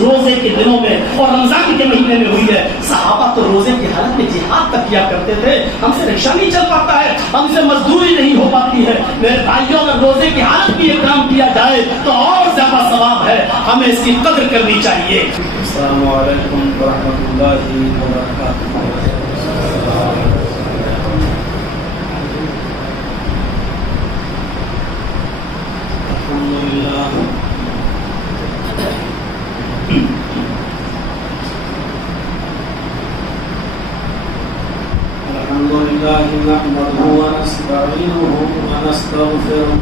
روزے کے دنوں میں اور رمضان کے مہینے میں ہوئی ہے. صحابہ تو روزے کی حالت میں جہاد تک کیا کرتے تھے. ہم سے رکشہ نہیں چل پاتا ہے, ہم سے مزدوری نہیں ہو پاتی ہے. میرے بھائیوں, اگر روزے کی حالت میں یہ کام کیا جائے تو اور زیادہ ثواب ہے. ہمیں اس کی قدر کرنی چاہیے. السلام علیکم ورحمۃ اللہ وبرکاتہ. الحمد لله نحمده ونستعينه ونستغفره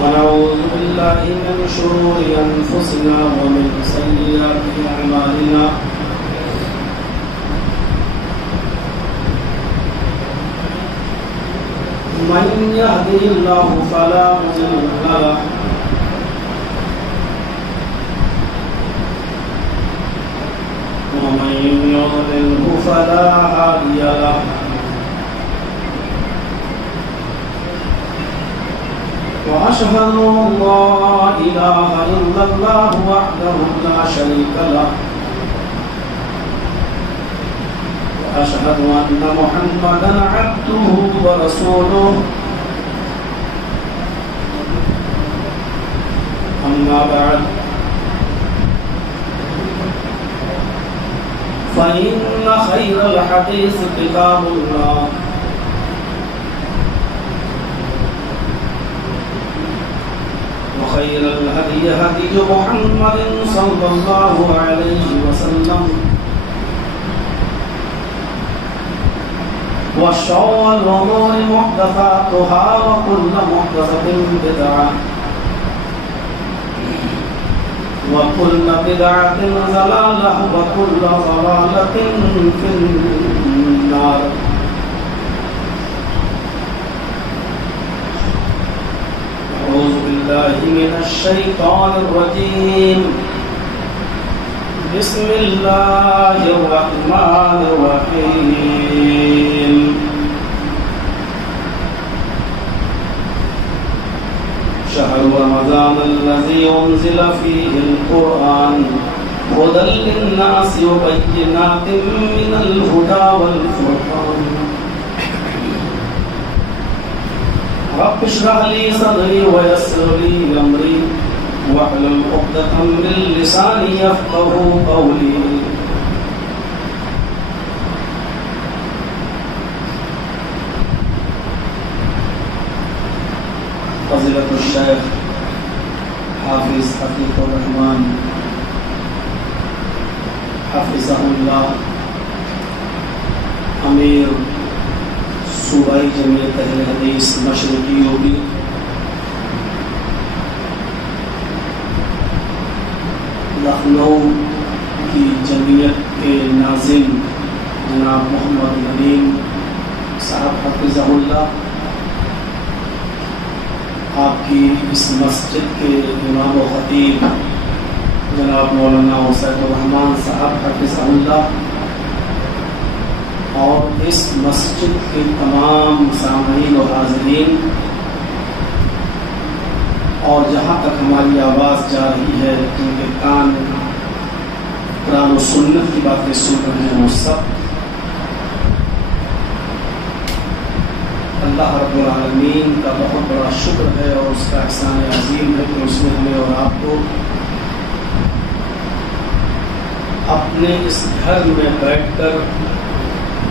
ونعوذ بالله من شرور أنفسنا ومن سيئات أعمالنا. من يهده الله فلا مضل له ومن يضلله فلا هادي له. وأشهد أن لا إله إلا الله وحده لا شريك له وأشهد أن محمدا عبده ورسوله. أما بعد فإن خير الحديث كتاب الله وخير الهدي هدي محمد صلى الله عليه وسلم وشر الأمور محدثاتها وكل محدثة بدعة وكل بدعة ضلالة وكل ضلالة في النار. أعوذ بالله من الشيطان الرجيم. بسم الله الرحمن الرحيم. شهر رمضان الذي أنزل فيه القرآن هدى للناس وبينات من الهدى والفرقان. رب اشرح لي صدري ويسر لي أمري واحلل عقدة من لساني يفقهوا قولي. فضيلة الشيخ حافظ عتیق الرحمن حفظہ اللہ, امیر صوبائی جمعیت اہل حدیث مشرقی یوبی, لکھنؤ کی جمعیت کے ناظم جناب محمد ندیم صاحب حفظہ اللہ, آپ کی اس مسجد کے امام و خطیب جناب مولانا حسین الرحمان صاحب حفظہ اللہ, اور اس مسجد کے تمام سامعین و حاضرین, اور جہاں تک ہماری آواز جا رہی ہے جن کے کان قرآن و سنت کی باتیں سن رہے ہیں, وہ سب اللہ رب العالمین کا بہت بڑا شکر ہے اور اس کا احسان عظیم ہے کہ اس نے ہمیں اور آپ کو اپنے اس گھر میں بیٹھ کر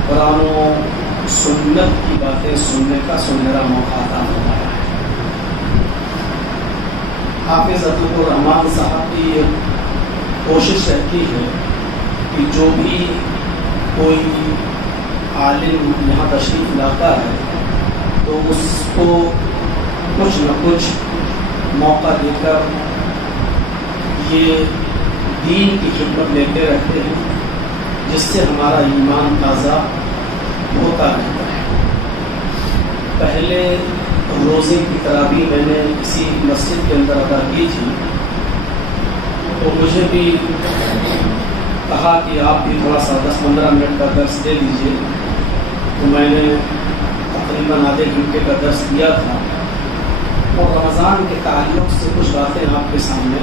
قرآن و سنت کی باتیں سننے کا سنہرا موقع عطا فرمایا ہے. حافظ عتیق الرحمان صاحب کی یہ کوشش رہتی ہے کہ جو بھی کوئی عالم یہاں تشریف لاتا ہے تو اس کو کچھ نہ کچھ موقع دے کر یہ دین کی خدمت لیتے رہتے ہیں, جس سے ہمارا ایمان تازہ ہوتا رہتا ہے. پہلے روزے کی تراویح میں نے اسی مسجد کے اندر ادا کی تھی, تو مجھے بھی کہا کہ آپ بھی تھوڑا سا 10-15 منٹ کا درس دے دیجیے, تو میں نے تقریباً آدھے گھنٹے کا درس دیا تھا. اور رمضان رمضان کے تعلق سے کچھ باتیں آپ کے سامنے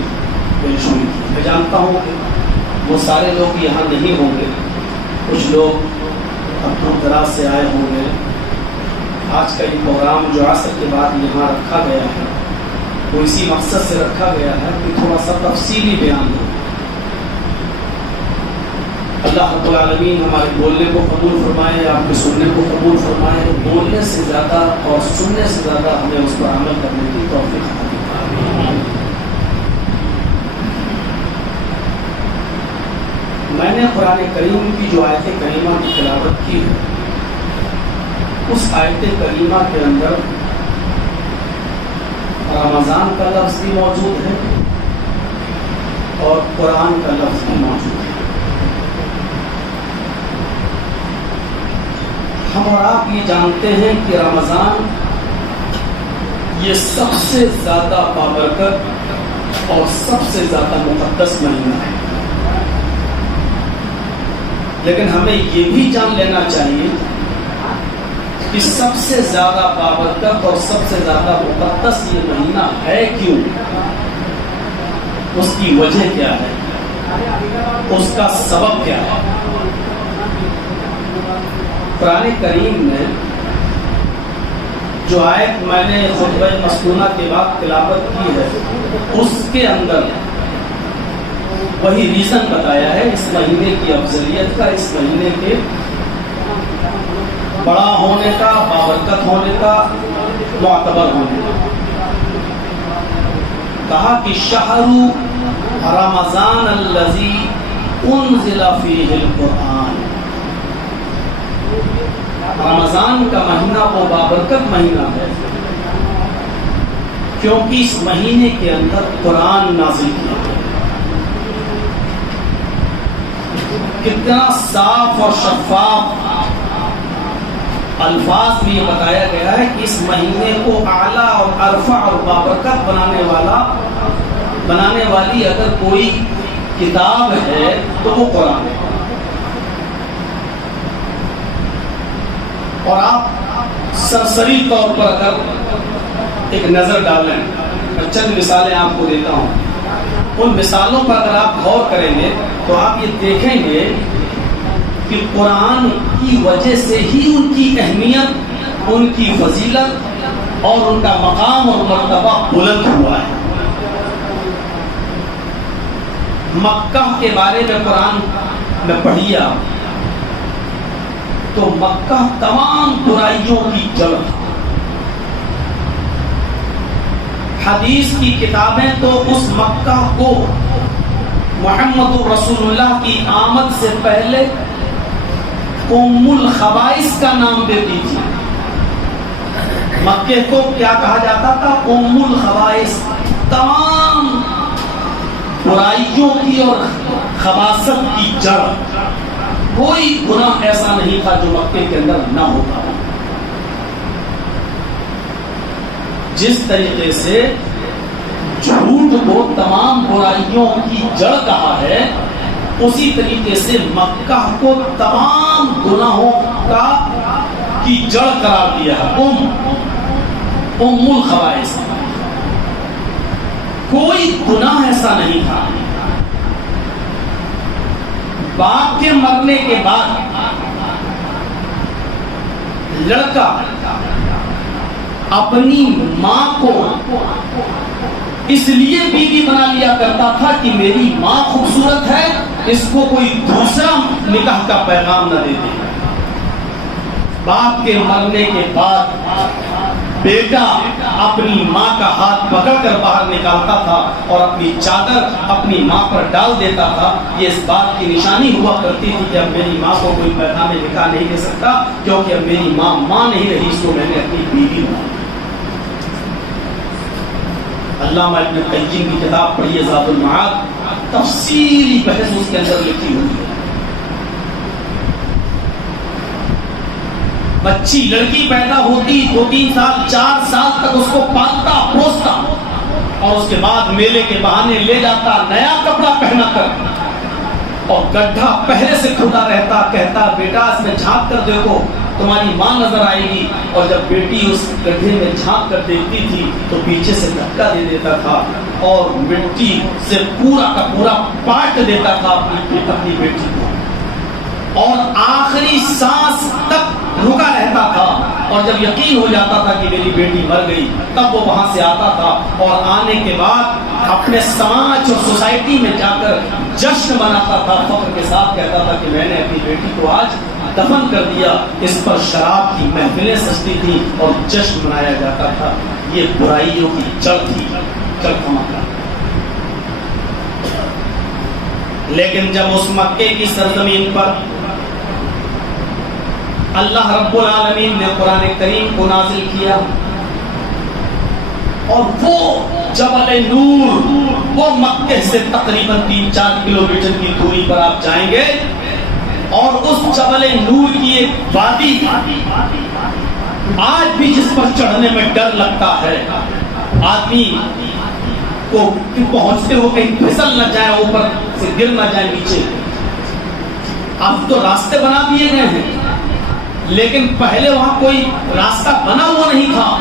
پیش ہوئی تھی. میں جانتا ہوں کہ وہ سارے لوگ یہاں نہیں ہوں گے، کچھ لوگ اب دور دراز سے آئے ہوں گے. آج کا یہ پروگرام جو عصر کے بعد یہاں رکھا گیا ہے وہ اسی مقصد سے رکھا گیا ہے کہ تھوڑا سا تفصیلی بیان ہو. اللہ رب العالمین ہمارے بولنے کو قبول فرمائے، آپ کے سننے کو قبول فرمائے. بولنے سے زیادہ اور سننے سے زیادہ ہمیں اس پر عمل کرنے کی توفیق عطا فرمائے. میں نے قرآن کریم کی جو آیت کریمہ کی تلاوت کی ہے، اس آیت کریمہ کے اندر رمضان کا لفظ بھی موجود ہے اور قرآن کا لفظ بھی موجود ہے. ہم اور آپ یہ جانتے ہیں کہ رمضان یہ سب سے زیادہ بابرکت اور سب سے زیادہ مقدس مہینہ ہے، لیکن ہمیں یہ بھی جان لینا چاہیے کہ سب سے زیادہ بابرکت اور سب سے زیادہ مقدس یہ مہینہ ہے کیوں، اس کی وجہ کیا ہے، اس کا سبب کیا ہے. قرآن کریم میں جو آیت میں نے خطبہ مسنونہ کے بعد تلاوت کی ہے، اس کے اندر وہی ریزن بتایا ہے اس مہینے کی افضلیت کا، اس مہینے کے بڑا ہونے کا، بابرکت ہونے کا، معتبر ہونے کا. کہا کہ شہر رمضان الذی انزل فیہ القرآن، رمضان کا مہینہ وہ بابرکت مہینہ ہے کیونکہ اس مہینے کے اندر قرآن نازل کیا گیا. کتنا صاف اور شفاف الفاظ میں یہ بتایا گیا ہے کہ اس مہینے کو اعلیٰ اور ارفع اور بابرکت بنانے والی اگر کوئی کتاب ہے تو وہ قرآن ہے. اور آپ سرسری طور پر اگر ایک نظر ڈالیں، میں چند مثالیں آپ کو دیتا ہوں. ان مثالوں پر اگر آپ غور کریں گے تو آپ یہ دیکھیں گے کہ قرآن کی وجہ سے ہی ان کی اہمیت، ان کی فضیلت اور ان کا مقام اور مرتبہ بلند ہوا ہے. مکہ کے بارے میں قرآن میں پڑھیے تو مکہ تمام برائیوں کی جڑ. حدیث کی کتابیں تو اس مکہ کو محمد رسول اللہ کی آمد سے پہلے ام الخبائث کا نام دیتی تھی. مکے کو کیا کہا جاتا تھا؟ ام الخبائث. تمام برائیوں کی اور خباثت کی جڑ. کوئی گناہ ایسا نہیں تھا جو مکے کے اندر نہ ہوتا. جس طریقے سے جھوٹ کو تمام برائیوں کی جڑ کہا ہے، اسی طریقے سے مکہ کو تمام گناہوں کی جڑ قرار دیا ہے. ام الخبائث. کوئی گناہ ایسا نہیں تھا. باپ کے مرنے کے بعد لڑکا اپنی ماں کو اس لیے بیوی بنا لیا کرتا تھا کہ میری ماں خوبصورت ہے، اس کو کوئی دوسرا نکاح کا پیغام نہ دے دے. باپ کے مرنے کے بعد بیٹا اپنی ماں کا ہاتھ پکڑ کر باہر نکالتا تھا اور اپنی چادر اپنی ماں پر ڈال دیتا تھا. یہ اس بات کی نشانی ہوا کرتی تھی کہ اب میری ماں کو کوئی پیغام نکاح نہیں دے سکتا، کیونکہ اب میری ماں نہیں رہی، اس کو میں نے اپنی بیوی بنا. علامہ ابن قیم کی کتاب پڑھیے زاد المعاد، تفصیلی بحث اس کے اندر لکھی ہوئی ہے. بچی لڑکی پیدا ہوتی 2-3 سال 4 سال تک اس کو پالتا پوستا اور اس کے بعد میلے کے بہانے لے جاتا نیا کپڑا پہنا کر اور گڈھا پہلے سے کھدا رہتا، کہتا بیٹا اس میں جھانک کر دیکھو تمہاری ماں نظر آئے گی. اور جب بیٹی اس گڈھے میں جھانک کر دیکھتی تھی تو پیچھے سے دھکا دے دیتا تھا اور مٹی سے پورا کا پورا پاٹ دیتا تھا اپنی بیٹی کو, اور آخری سانس تک رکا رہتا تھا. اور جب یقین ہو جاتا تھا کہ میری بیٹی مر گئی تب وہ وہاں سے آتا تھا, اور آنے کے بعد اپنے سماج اور سوسائٹی میں جا کر جشن مناتا تھا, فخر کے ساتھ کہتا تھا کہ میں نے اپنی بیٹی کو آج دفن کر دیا. اس پر شراب کی محفلیں سجتی تھی اور جشن منایا جاتا تھا. یہ برائیوں کی جڑ تھی, جڑ دھماکہ. لیکن جب اس مکے کی سرزمین پر اللہ رب العالمین نے قرآن کریم کو نازل کیا, اور وہ جبل نور, وہ مکے سے تقریباً 3-4 کلومیٹر کی دوری پر آپ جائیں گے, اور اس جبل نور کی ایک وادی آج بھی جس پر چڑھنے میں ڈر لگتا ہے, آدمی کو پہنچتے ہو کہیں پھسل نہ جائے, اوپر سے گر نہ جائے نیچے. اب تو راستے بنا دیے گئے ہیں, لیکن پہلے وہاں کوئی راستہ بنا ہوا نہیں تھا.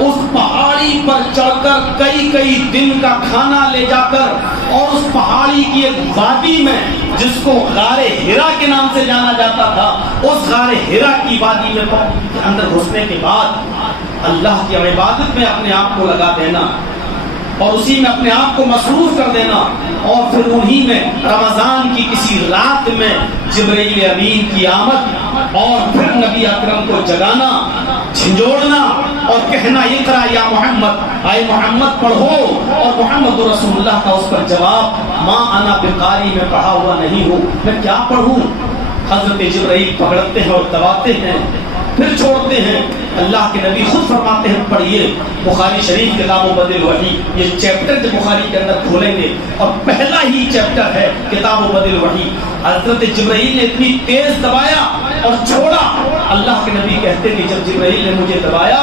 اس پہاڑی پر چڑھ کر کئی دن کا کھانا لے جا کر, اور اس پہاڑی کی ایک وادی میں جس کو غار ہرا کے نام سے جانا جاتا تھا, اس غار ہرا کی وادی میں اندر گھسنے کے بعد اللہ کی عبادت میں اپنے آپ کو لگا دینا, اور اسی میں اپنے آپ کو مصروف کر دینا, اور پھر انہی میں رمضان کی کسی رات میں جبرائیل امین کی آمد, اور پھر نبی اکرم کو جگانا, جھنجھوڑنا اور کہنا اقرا یا محمد, اے محمد پڑھو, اور محمد رسول اللہ کا اس پر جواب ما انا بقاری, میں پڑھا ہوا نہیں ہوں, میں کیا پڑھوں. حضرت جبرائیل پکڑتے ہیں اور دباتے ہیں, پھر چھوڑتے ہیں. اللہ کے نبی خود فرماتے ہیں پڑھیے بخاری شریف کتاب و بدل وحی, یہ چیپٹر جو بخاری کے اندر کھولیں گے اور پہلا ہی چیپٹر ہے کتاب و بدل وحی. حضرت جبرائیل نے اتنی تیز دبایا اور چھوڑا, اللہ کے نبی کہتے کہ جب جبرائیل نے مجھے دبایا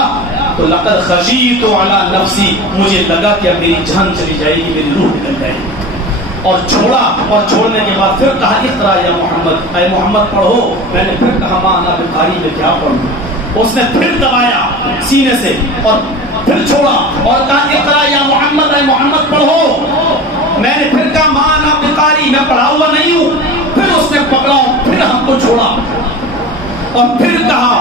تو لقد خشیت علی نفسی, مجھے لگا کہ اب میری جان چلی جائے گی, میری روح نکل جائے گی. اور چھوڑا, اور چھوڑنے کے بعد پھر کہا اقرا یا محمد, اے محمد پڑھو. میں نے پھر کہا ما انا بقاری, میں کیا پڑھوں. اس نے پھر دبایا سینے سے اور پھر چھوڑا اور کہا اقرا یا محمد, اے محمد پڑھو. میں نے پھر کہا ما انا بقاری, میں پڑھا ہوا نہیں ہوں. پھر اس نے پکڑا, پھر ہم کو چھوڑا, اور پھر کہا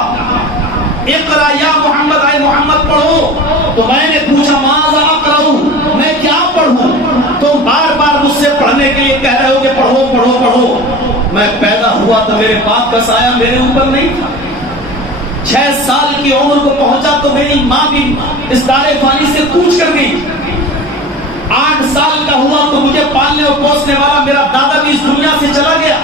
اقرا یا محمد, اے محمد پڑھو. تو میں نے پوچھا ماذا اقرأ, میں کیا پڑھوں. تو بار بار مجھ سے پڑھنے کے لیے کہہ رہے ہو کہ پڑھو پڑھو پڑھو. میں پیدا ہوا تو میرے باپ کا سایہ میرے اوپر نہیں تھا. 6 سال کی عمر کو پہنچا تو میری ماں بھی اس دار فانی سے کوچ کر گئی. 8 سال کا ہوا تو مجھے پالنے اور پوسنے والا میرا دادا بھی اس دنیا سے چلا گیا.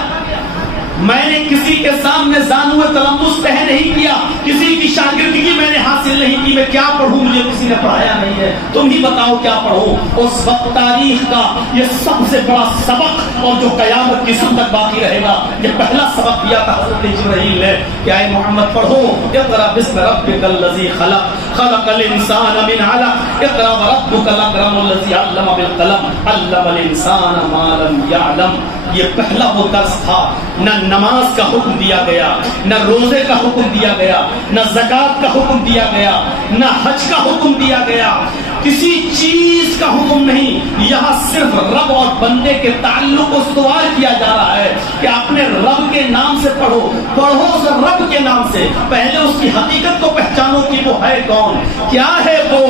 میں نے کسی کے سامنے زانو تلمس طے نہیں کیا, کسی کی شاگردگی میں نے حاصل نہیں کی. میں کیا پڑھوں, مجھے کسی نے پڑھایا نہیں ہے, تم ہی بتاؤ کیا پڑھوں. اس وقت تاریخ کا یہ سب سے بڑا سبق اور جو قیامت کی سب تک باقی رہے گا, یہ پہلا سبق دیا تھا حضرت جبرائیل نے کہ اے محمد پڑھو اقرا بسم ربک الذی خلق, خلق الانسان من علق, اقرا وربک الاکرم الذی علم بالقلم, علم الانسان ما لم یعلم. یہ پہلا وہ درس تھا. نہ نماز کا حکم دیا گیا, نہ روزے کا حکم دیا گیا, نہ زکوٰۃ کا حکم دیا گیا, نہ حج کا حکم دیا گیا, کسی چیز کا حکم نہیں. یہاں صرف رب اور بندے کے تعلق کو استوار کیا جا رہا ہے کہ اپنے رب کے نام سے پڑھو, پڑھو اس رب کے نام سے. پہلے اس کی حقیقت کو پہچانو کہ وہ ہے کون, کیا ہے وہ.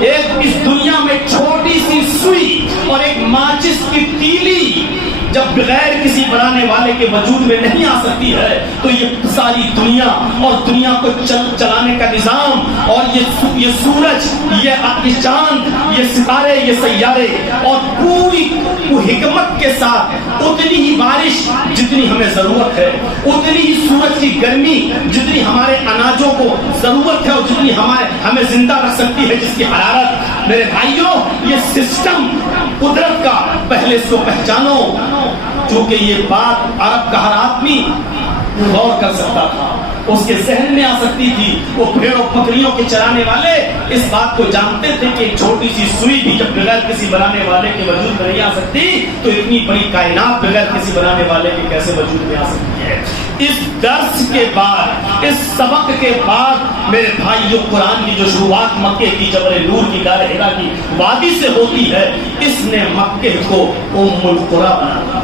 ایک اس دنیا میں چھوٹی سی سوئی اور ایک ماچس کی تیلی جب بغیر کسی بنانے والے کے وجود میں نہیں آ سکتی ہے تو یہ ساری دنیا اور دنیا کو چلانے کا نظام اور یہ سورج, یہ چاند, یہ ستارے, یہ سیارے, اور پوری حکمت کے ساتھ اتنی ہی بارش جتنی ہمیں ضرورت ہے, اتنی ہی سورج کی گرمی جتنی ہمارے اناجوں کو ضرورت ہے, اور جتنی ہمیں زندہ رکھ سکتی ہے جس کی حرارت. میرے بھائیوں, یہ سسٹم قدرت کا پہلے اس کو پہچانو. چونکہ یہ بات عرب کا ہر آدمی غور کر سکتا تھا, اس کے ذہن میں آ سکتی تھی. وہ بھیڑ اور بکریوں کے چرانے والے اس بات کو جانتے تھے کہ ایک چھوٹی سی سوئی بھی جب بغیر کسی بنانے والے کے وجود میں نہیں آ سکتی تو اتنی بڑی کائنات بغیر کسی بنانے والے کے کیسے وجود میں آ سکتی ہے. اس درس کے بعد، اس سبق کے بعد میرے بھائیوں، قرآن کی جو شروعات مکے کی جبل نور کی غار حرا کی وادی سے ہوتی ہے، اس نے مکے کو ام القری بنا دیا۔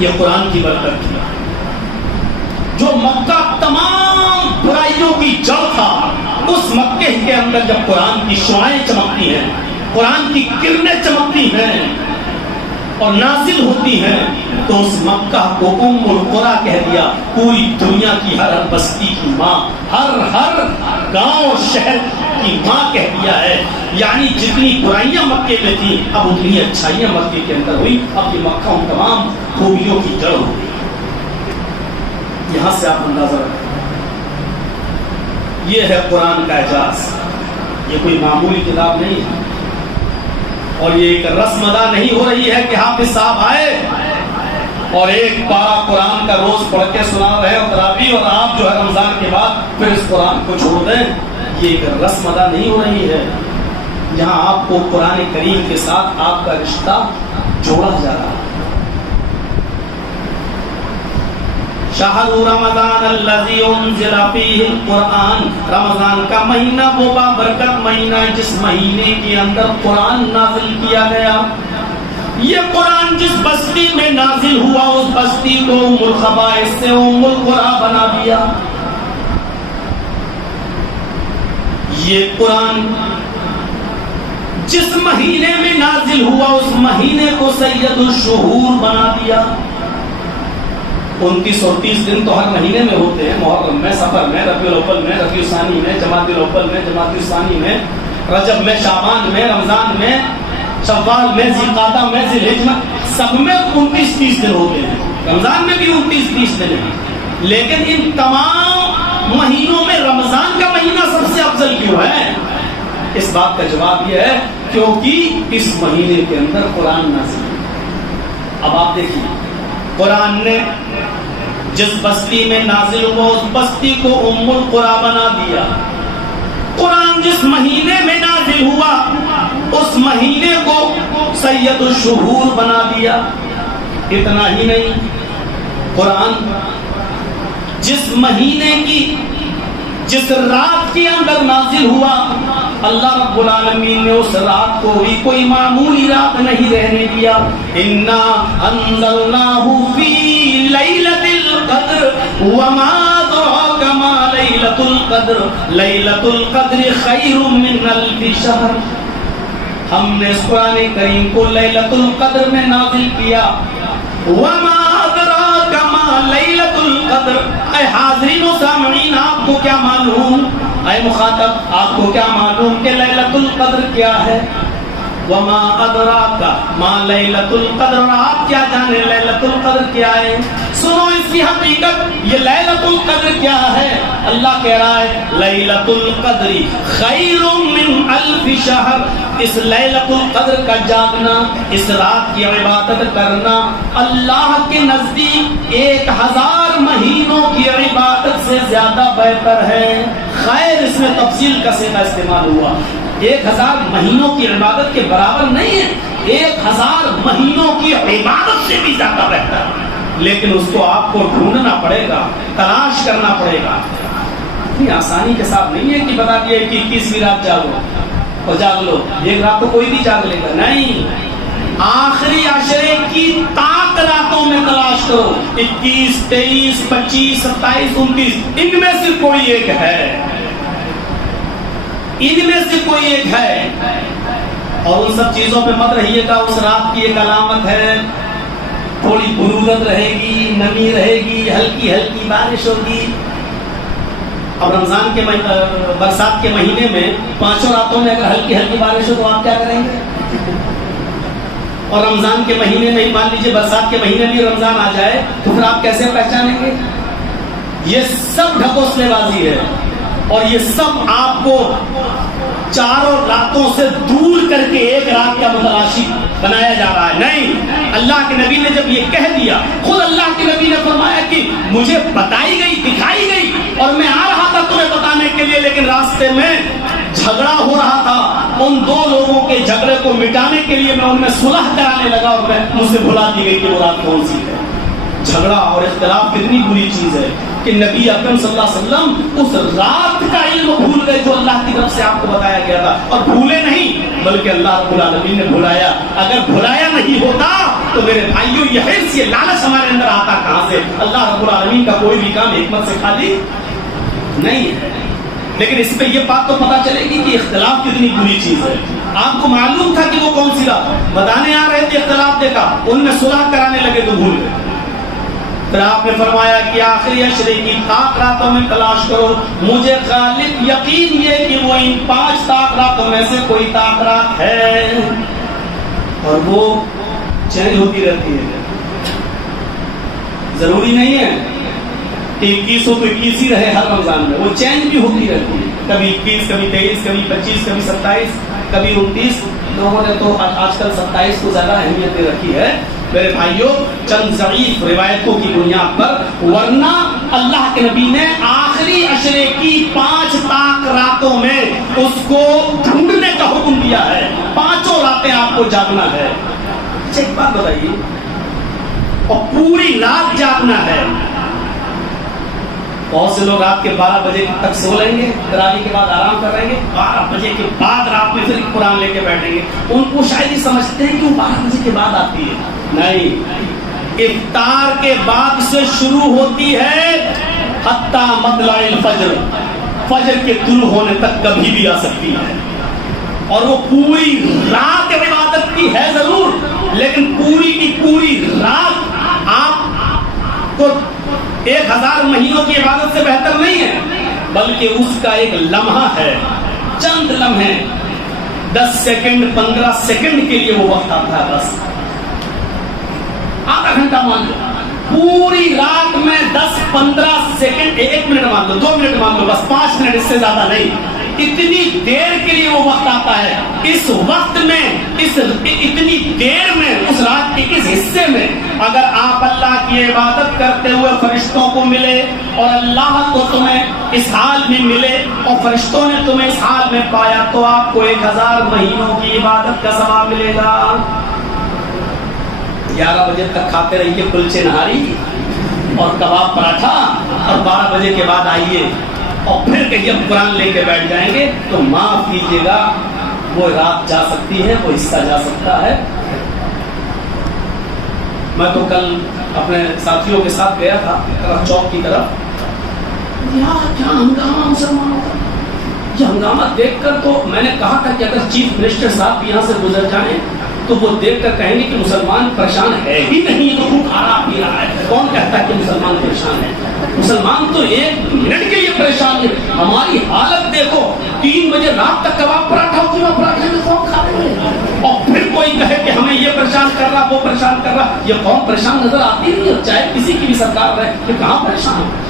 یہ قرآن کی برکت تھی۔ جو مکہ تمام برائیوں کی جڑ تھا، اس مکے کے اندر جب قرآن کی شعائیں چمکتی ہیں، قرآن کی کرنیں چمکتی ہیں اور نازل ہوتی ہیں، تو اس مکہ کو ام القری کہہ دیا۔ پوری دنیا کی ہر بستی کی ماں، ہر گاؤں شہر کی ماں کہہ دیا ہے۔ یعنی جتنی برائیاں مکے میں تھیں، اب اتنی اچھائیاں مکے کے اندر ہوئی۔ اب یہ مکہ ان تمام خوبیوں کی جڑ ہو گئی۔ یہاں سے آپ اندازہ رکھیں، یہ ہے قرآن کا اعجاز۔ یہ کوئی معمولی کتاب نہیں ہے، اور یہ ایک رسم ادا نہیں ہو رہی ہے کہ حافظ صاحب آئے اور ایک پارہ قرآن کا روز پڑھ کے سنا رہے اور تراویح، اور آپ جو ہے رمضان کے بعد پھر اس قرآن کو چھوڑ دیں۔ یہ ایک رسم ادا نہیں ہو رہی ہے، یہاں آپ کو قرآن کریم کے ساتھ آپ کا رشتہ جوڑا جا رہا ہے۔ شہر رمضان الذی انزل فیہ القرآن، رمضان کا مہینہ وہ بابرکت مہینہ جس مہینے کے اندر قرآن نازل کیا گیا۔ یہ قرآن جس بستی میں نازل ہوا، اس بستی کو ام الخبائث سے ام القری بنا دیا۔ یہ قرآن جس مہینے میں نازل ہوا، اس مہینے کو سید الشہور بنا دیا۔ 29 اور 30 دن تو ہر مہینے میں ہوتے ہیں، محرم میں، سفر میں، ربیع الاول میں، ربیع الثانی میں، جمادی الاول میں، جمادی الثانی میں، رجب میں، شعبان میں، رمضان میں، شوال میں، ذی القعدہ میں، ذی الحجہ میں، سب میں 29-30 دن ہوتے ہیں۔ رمضان میں بھی 29-30 دن ہیں، لیکن ان تمام مہینوں میں رمضان کا مہینہ سب سے افضل کیوں ہے؟ اس بات کا جواب یہ ہے کیونکہ اس مہینے کے اندر قرآن نازل ہے۔ اب آپ دیکھیے، قرآن نے جس بستی میں نازل ہوا، اس بستی کو ام القری بنا دیا۔ قرآن جس مہینے میں نازل ہوا، اس مہینے کو سید الشہور بنا دیا۔ اتنا ہی نہیں، قرآن جس مہینے کی جس رات کے اندر نازل ہوا، اللہ رب العالمین نے اس رات کو بھی کوئی معمولی رات نہیں رہنے دیا۔ انا انزلناہ فی لیلۃ القدر وما ادراک ما لیلۃ القدر لیلۃ القدر خیر من الف شہر۔ ہم نے اس قرآن کریم کو لیلۃ القدر میں نازل کیا۔ وما ادراک ما لیلۃ القدر، اے حاضرین و سامعین، آپ کو کیا معلوم، اے مخاطب آپ کو کیا معلوم کہ لیلۃ القدر کیا ہے؟ وما ادراک ما لیلۃ القدر، آپ کیا جانے لیلۃ القدر کیا ہے؟ سنو اس کی حقیقت، یہ لیلۃ القدر کیا ہے؟ اللہ کہہ رہا ہے لیلۃ القدر خیر من الف شہر۔ اس لیلۃ القدر کا جاگنا، اس رات کی عبادت کرنا اللہ کے نزدیک 1000 مہینوں کی عبادت سے زیادہ بہتر ہے۔ خیر اس میں تفصیل کا صیغہ استعمال ہوا، 1000 مہینوں کی عبادت کے برابر نہیں ہے، 1000 مہینوں کی عبادت سے بھی زیادہ بہتر ہے، لیکن اس کو آپ کو ڈھونڈنا پڑے گا، تلاش کرنا پڑے گا۔ اتنی آسانی کے ساتھ نہیں ہے کہ بتا دیا کہ 21ویں رات جاگو اور جاگ لو، ایک رات تو کوئی بھی جاگ لے گا، نہیں، آخری عشرے کی طاق راتوں میں تلاش کرو، 21، 23، 25، 27، 29، ان میں سے کوئی ایک ہے، ان میں سے کوئی ایک ہے۔ اور ان سب چیزوں پہ مت رہیے گا، اس رات کی ایک علامت ہے، تھوڑی برودت رہے گی، نمی رہے گی، ہلکی ہلکی بارش ہوگی۔ اب رمضان کے برسات کے مہینے میں 5 راتوں میں اگر ہلکی ہلکی بارش ہو تو آپ کیا کریں گے؟ اور رمضان کے مہینے میں مان لیجیے برسات کے مہینے میں رمضان آ جائے تو پھر آپ کیسے پہچانیں گے؟ یہ سب ڈھکوسلے بازی ہے، اور یہ سب آپ کو چاروں راتوں سے دور کر کے ایک رات کا متلاشی بنایا جا رہا ہے۔ نہیں، اللہ کے نبی نے جب یہ کہہ دیا، خود اللہ کے نبی نے فرمایا کہ مجھے بتائی گئی، دکھائی گئی، اور میں آ رہا تھا تمہیں بتانے کے لیے، لیکن راستے میں جھگڑا ہو رہا تھا، ان 2 لوگوں کے جھگڑے کو مٹانے کے لیے میں ان میں صلح کرانے لگا، اور مجھ سے بھلا دی گئی کہ وہ رات کون سی ہے۔ جھگڑا اور اختلاف کتنی بری چیز ہے کہ نبی اکرم صلی اللہ علیہ وسلم اس رات کا علم بھول گئے جو اللہ کی طرف سے آپ کو بتایا گیا تھا، اور بھولے نہیں بلکہ اللہ رب العالمین نے بھلایا۔ اگر بھلایا نہیں ہوتا تو میرے بھائیوں یہ حرص یہ لالچ ہمارے اندر آتا کہاں سے؟ اللہ رب العالمین کا کوئی بھی کام حکمت سے خالی نہیں ہے۔ لیکن اس پہ یہ بات تو پتا چلے گی کہ اختلاف کتنی بری چیز ہے۔ آپ کو معلوم تھا کہ وہ کون سی رات بتانے آ رہے تھے، اختلاف دیکھا، ان میں صلح کرانے لگے تو بھول گئے۔ پھر آپ نے فرمایا کہ آخری عشرے کی طاق راتوں میں تلاش کرو، مجھے غالب یقین یہ کہ وہ ان 5 طاق راتوں میں سے کوئی طاق رات ہے، اور وہ چینج ہوتی رہتی ہے۔ ضروری نہیں ہے کہ 21 ہو تو 21 ہی رہے ہر رمضان میں، وہ چینج بھی ہوتی رہتی ہے، کبھی 21 کبھی 23 کبھی 25 کبھی 27 کبھی 29۔ لوگوں نے تو آج کل 27 کو زیادہ اہمیت دے رکھی ہے۔ میرے بھائیوں، چند ضعیف روایتوں کی بنیاد پر، ورنہ اللہ کے نبی نے آخری عشرے کی 5 طاق راتوں میں اس کو ڈھونڈنے کا حکم دیا ہے، 5 راتیں آپ کو جاگنا ہے۔ اچھا ایک بات بتائیے، اور پوری رات جاگنا ہے۔ بہت سے لوگ رات کے 12 بجے تک سو لیں گے، تراویح کے بعد آرام کر رہیں گے، 12 بجے کے بعد رات میں پھر قرآن لے کے بیٹھیں گے۔ ان کو شاید ہی سمجھتے ہیں کہ وہ 12 بجے کے بعد آتی ہے، نہیں، افطار کے بعد سے شروع ہوتی ہے حتی مطلع الفجر، فجر کے طلوع ہونے تک کبھی بھی آ سکتی ہے، اور وہ پوری رات عبادت کی ہے ضرور، لیکن پوری کی پوری رات آپ کو 1000 مہینوں کی عبادت سے بہتر نہیں ہے، بلکہ اس کا ایک لمحہ ہے، چند لمحے، 10 سیکنڈ 15 سیکنڈ کے لیے وہ وقت آتا ہے، بس آدھا گھنٹہ مان لو، پوری رات میں 10-15 سیکنڈ، 1 منٹ مان لو، 2 منٹ مان لو، بس 5 منٹ، اس سے زیادہ نہیں، اتنی دیر کے لیے وہ وقت آتا ہے۔ اس وقت میں، اتنی دیر میں، اس رات کے اس حصے میں اگر آپ اللہ کی عبادت کرتے ہوئے فرشتوں کو ملے، اور اللہ کو تمہیں اس حال میں ملے، اور فرشتوں نے تمہیں اس حال میں پایا، تو آپ کو 1000 مہینوں کی عبادت کا ثواب ملے گا۔ 11 بجے تک کھاتے رہیے کلچے نہاری اور کباب پراٹھا، اور 12 بجے کے بعد آئیے اور پھر کہیں ہم قرآن لے کے بیٹھ جائیں گے تو معاف کیجیے گا، وہ رات جا سکتی ہے، وہ حصہ جا سکتا ہے۔ میں تو کل اپنے ساتھیوں کے ساتھ گیا تھا طرف چوک کی طرف، یار کیا ہنگامہ مسلمانوں کا، یہ ہنگامہ دیکھ کر تو میں نے کہا تھا کہ اگر چیف منسٹر صاحب یہاں سے گزر جائیں تو وہ دیکھ کر کہیں گے کہ مسلمان پریشان ہے ہی نہیں، تو وہ کھا رہا پی رہا ہے، کون کہتا ہے کہ مسلمان پریشان ہے؟ مسلمان تو 1 منٹ کے لیے پریشان ہے۔ ہماری حالت دیکھو، 3 بجے رات تک کباب پراٹھا قیمہ پراٹھے میں قوم کھا رہے ہیں، اور پھر کوئی کہے کہ ہمیں یہ پریشان کر رہا، وہ پریشان کر رہا، یہ قوم پریشان نظر آتی نہیں ہے، چاہے کسی کی بھی سرکار رہے، کہ کہاں پریشان ہے؟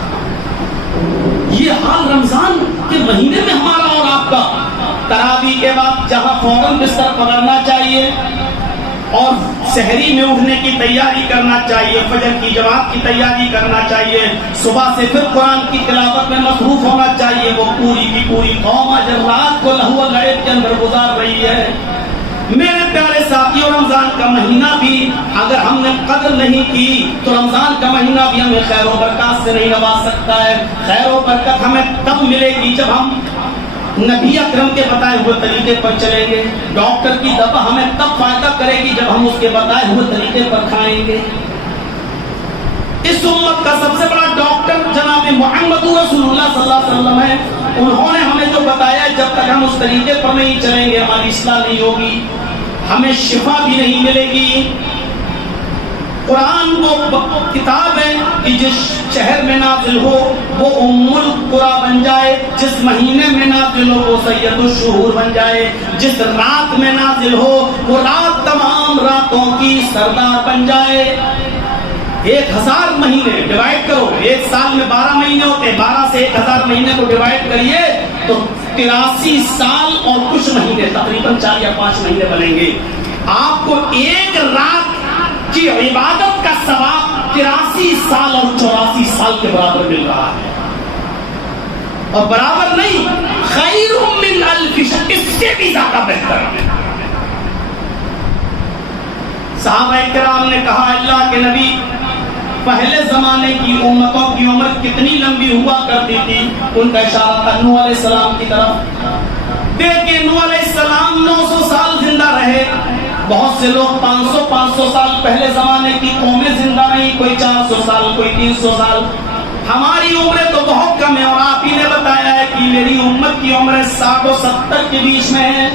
یہ حال رمضان کے مہینے میں ہمارا اور آپ کا، تراویح کے بعد جہاں فوراً بستر پکڑنا چاہیے، اور سحری میں اٹھنے کی تیاری کرنا چاہیے، فجر کی جماعت کی تیاری کرنا چاہیے، صبح سے پھر قرآن کی تلاوت میں مصروف ہونا چاہیے، وہ پوری کی پوری قوم آج رات کو لہو و لعب کے اندر گزار رہی ہے۔ میرے پیارے ساتھیوں، رمضان کا مہینہ بھی اگر ہم نے قدر نہیں کی تو رمضان کا مہینہ بھی ہمیں خیر و برکات سے نہیں نواز سکتا ہے۔ خیر و برکت ہمیں تب ملے گی جب ہم نبی اکرم کے بتائے ہوئے طریقے پر چلیں گے۔ ڈاکٹر کی دوا ہمیں تب فائدہ کرے گی جب ہم اس کے بتائے ہوئے طریقے پر کھائیں گے۔ اس امت کا سب سے بڑا ڈاکٹر جناب محمد رسول اللہ صلی اللہ علیہ وسلم ہے۔ انہوں نے ہمیں جو بتایا، جب تک ہم اس طریقے پر نہیں چلیں گے ہماری اصلاح نہیں ہوگی، ہمیں شفا بھی نہیں ملے گی۔ قرآن وہ کتاب ہے کہ جس شہر میں نازل ہو وہ ام القرى بن جائے، جس مہینے میں نازل ہو وہ سید الشہور بن جائے، جس رات میں نازل ہو وہ رات تمام راتوں کی سردار بن جائے۔ 1000 مہینے ڈیوائڈ کرو، ایک سال میں 12 مہینے ہوتے، 12 سے 1000 مہینے کو ڈیوائڈ کریے تو 83 سال اور کچھ مہینے، تقریباً 4 یا 5 مہینے بنیں گے۔ آپ کو ایک رات کی عبادت کا ثواب 83 سال اور 84 سال کے برابر مل رہا ہے، اور برابر نہیں، خیر من الف شہر، اس سے بھی زیادہ بہتر ہے۔ صحابہ کرام نے کہا اللہ کے نبی پہلے زمانے کی امتوں کی عمر کتنی لمبی ہوا کرتی تھی، ان کا اشارہ تھا نوح علیہ السلام کی طرف۔ دیکھیں نوح علیہ السلام 900 سال زندہ رہے، بہت سے لوگ 500 سال پہلے زمانے کی قومیں زندہ رہی، کوئی 400 سال، کوئی 300 سال۔ ہماری عمریں تو بہت کم ہے، اور آپ ہی نے بتایا ہے کہ میری امت کی عمریں 60 و 70 کے بیچ میں ہے۔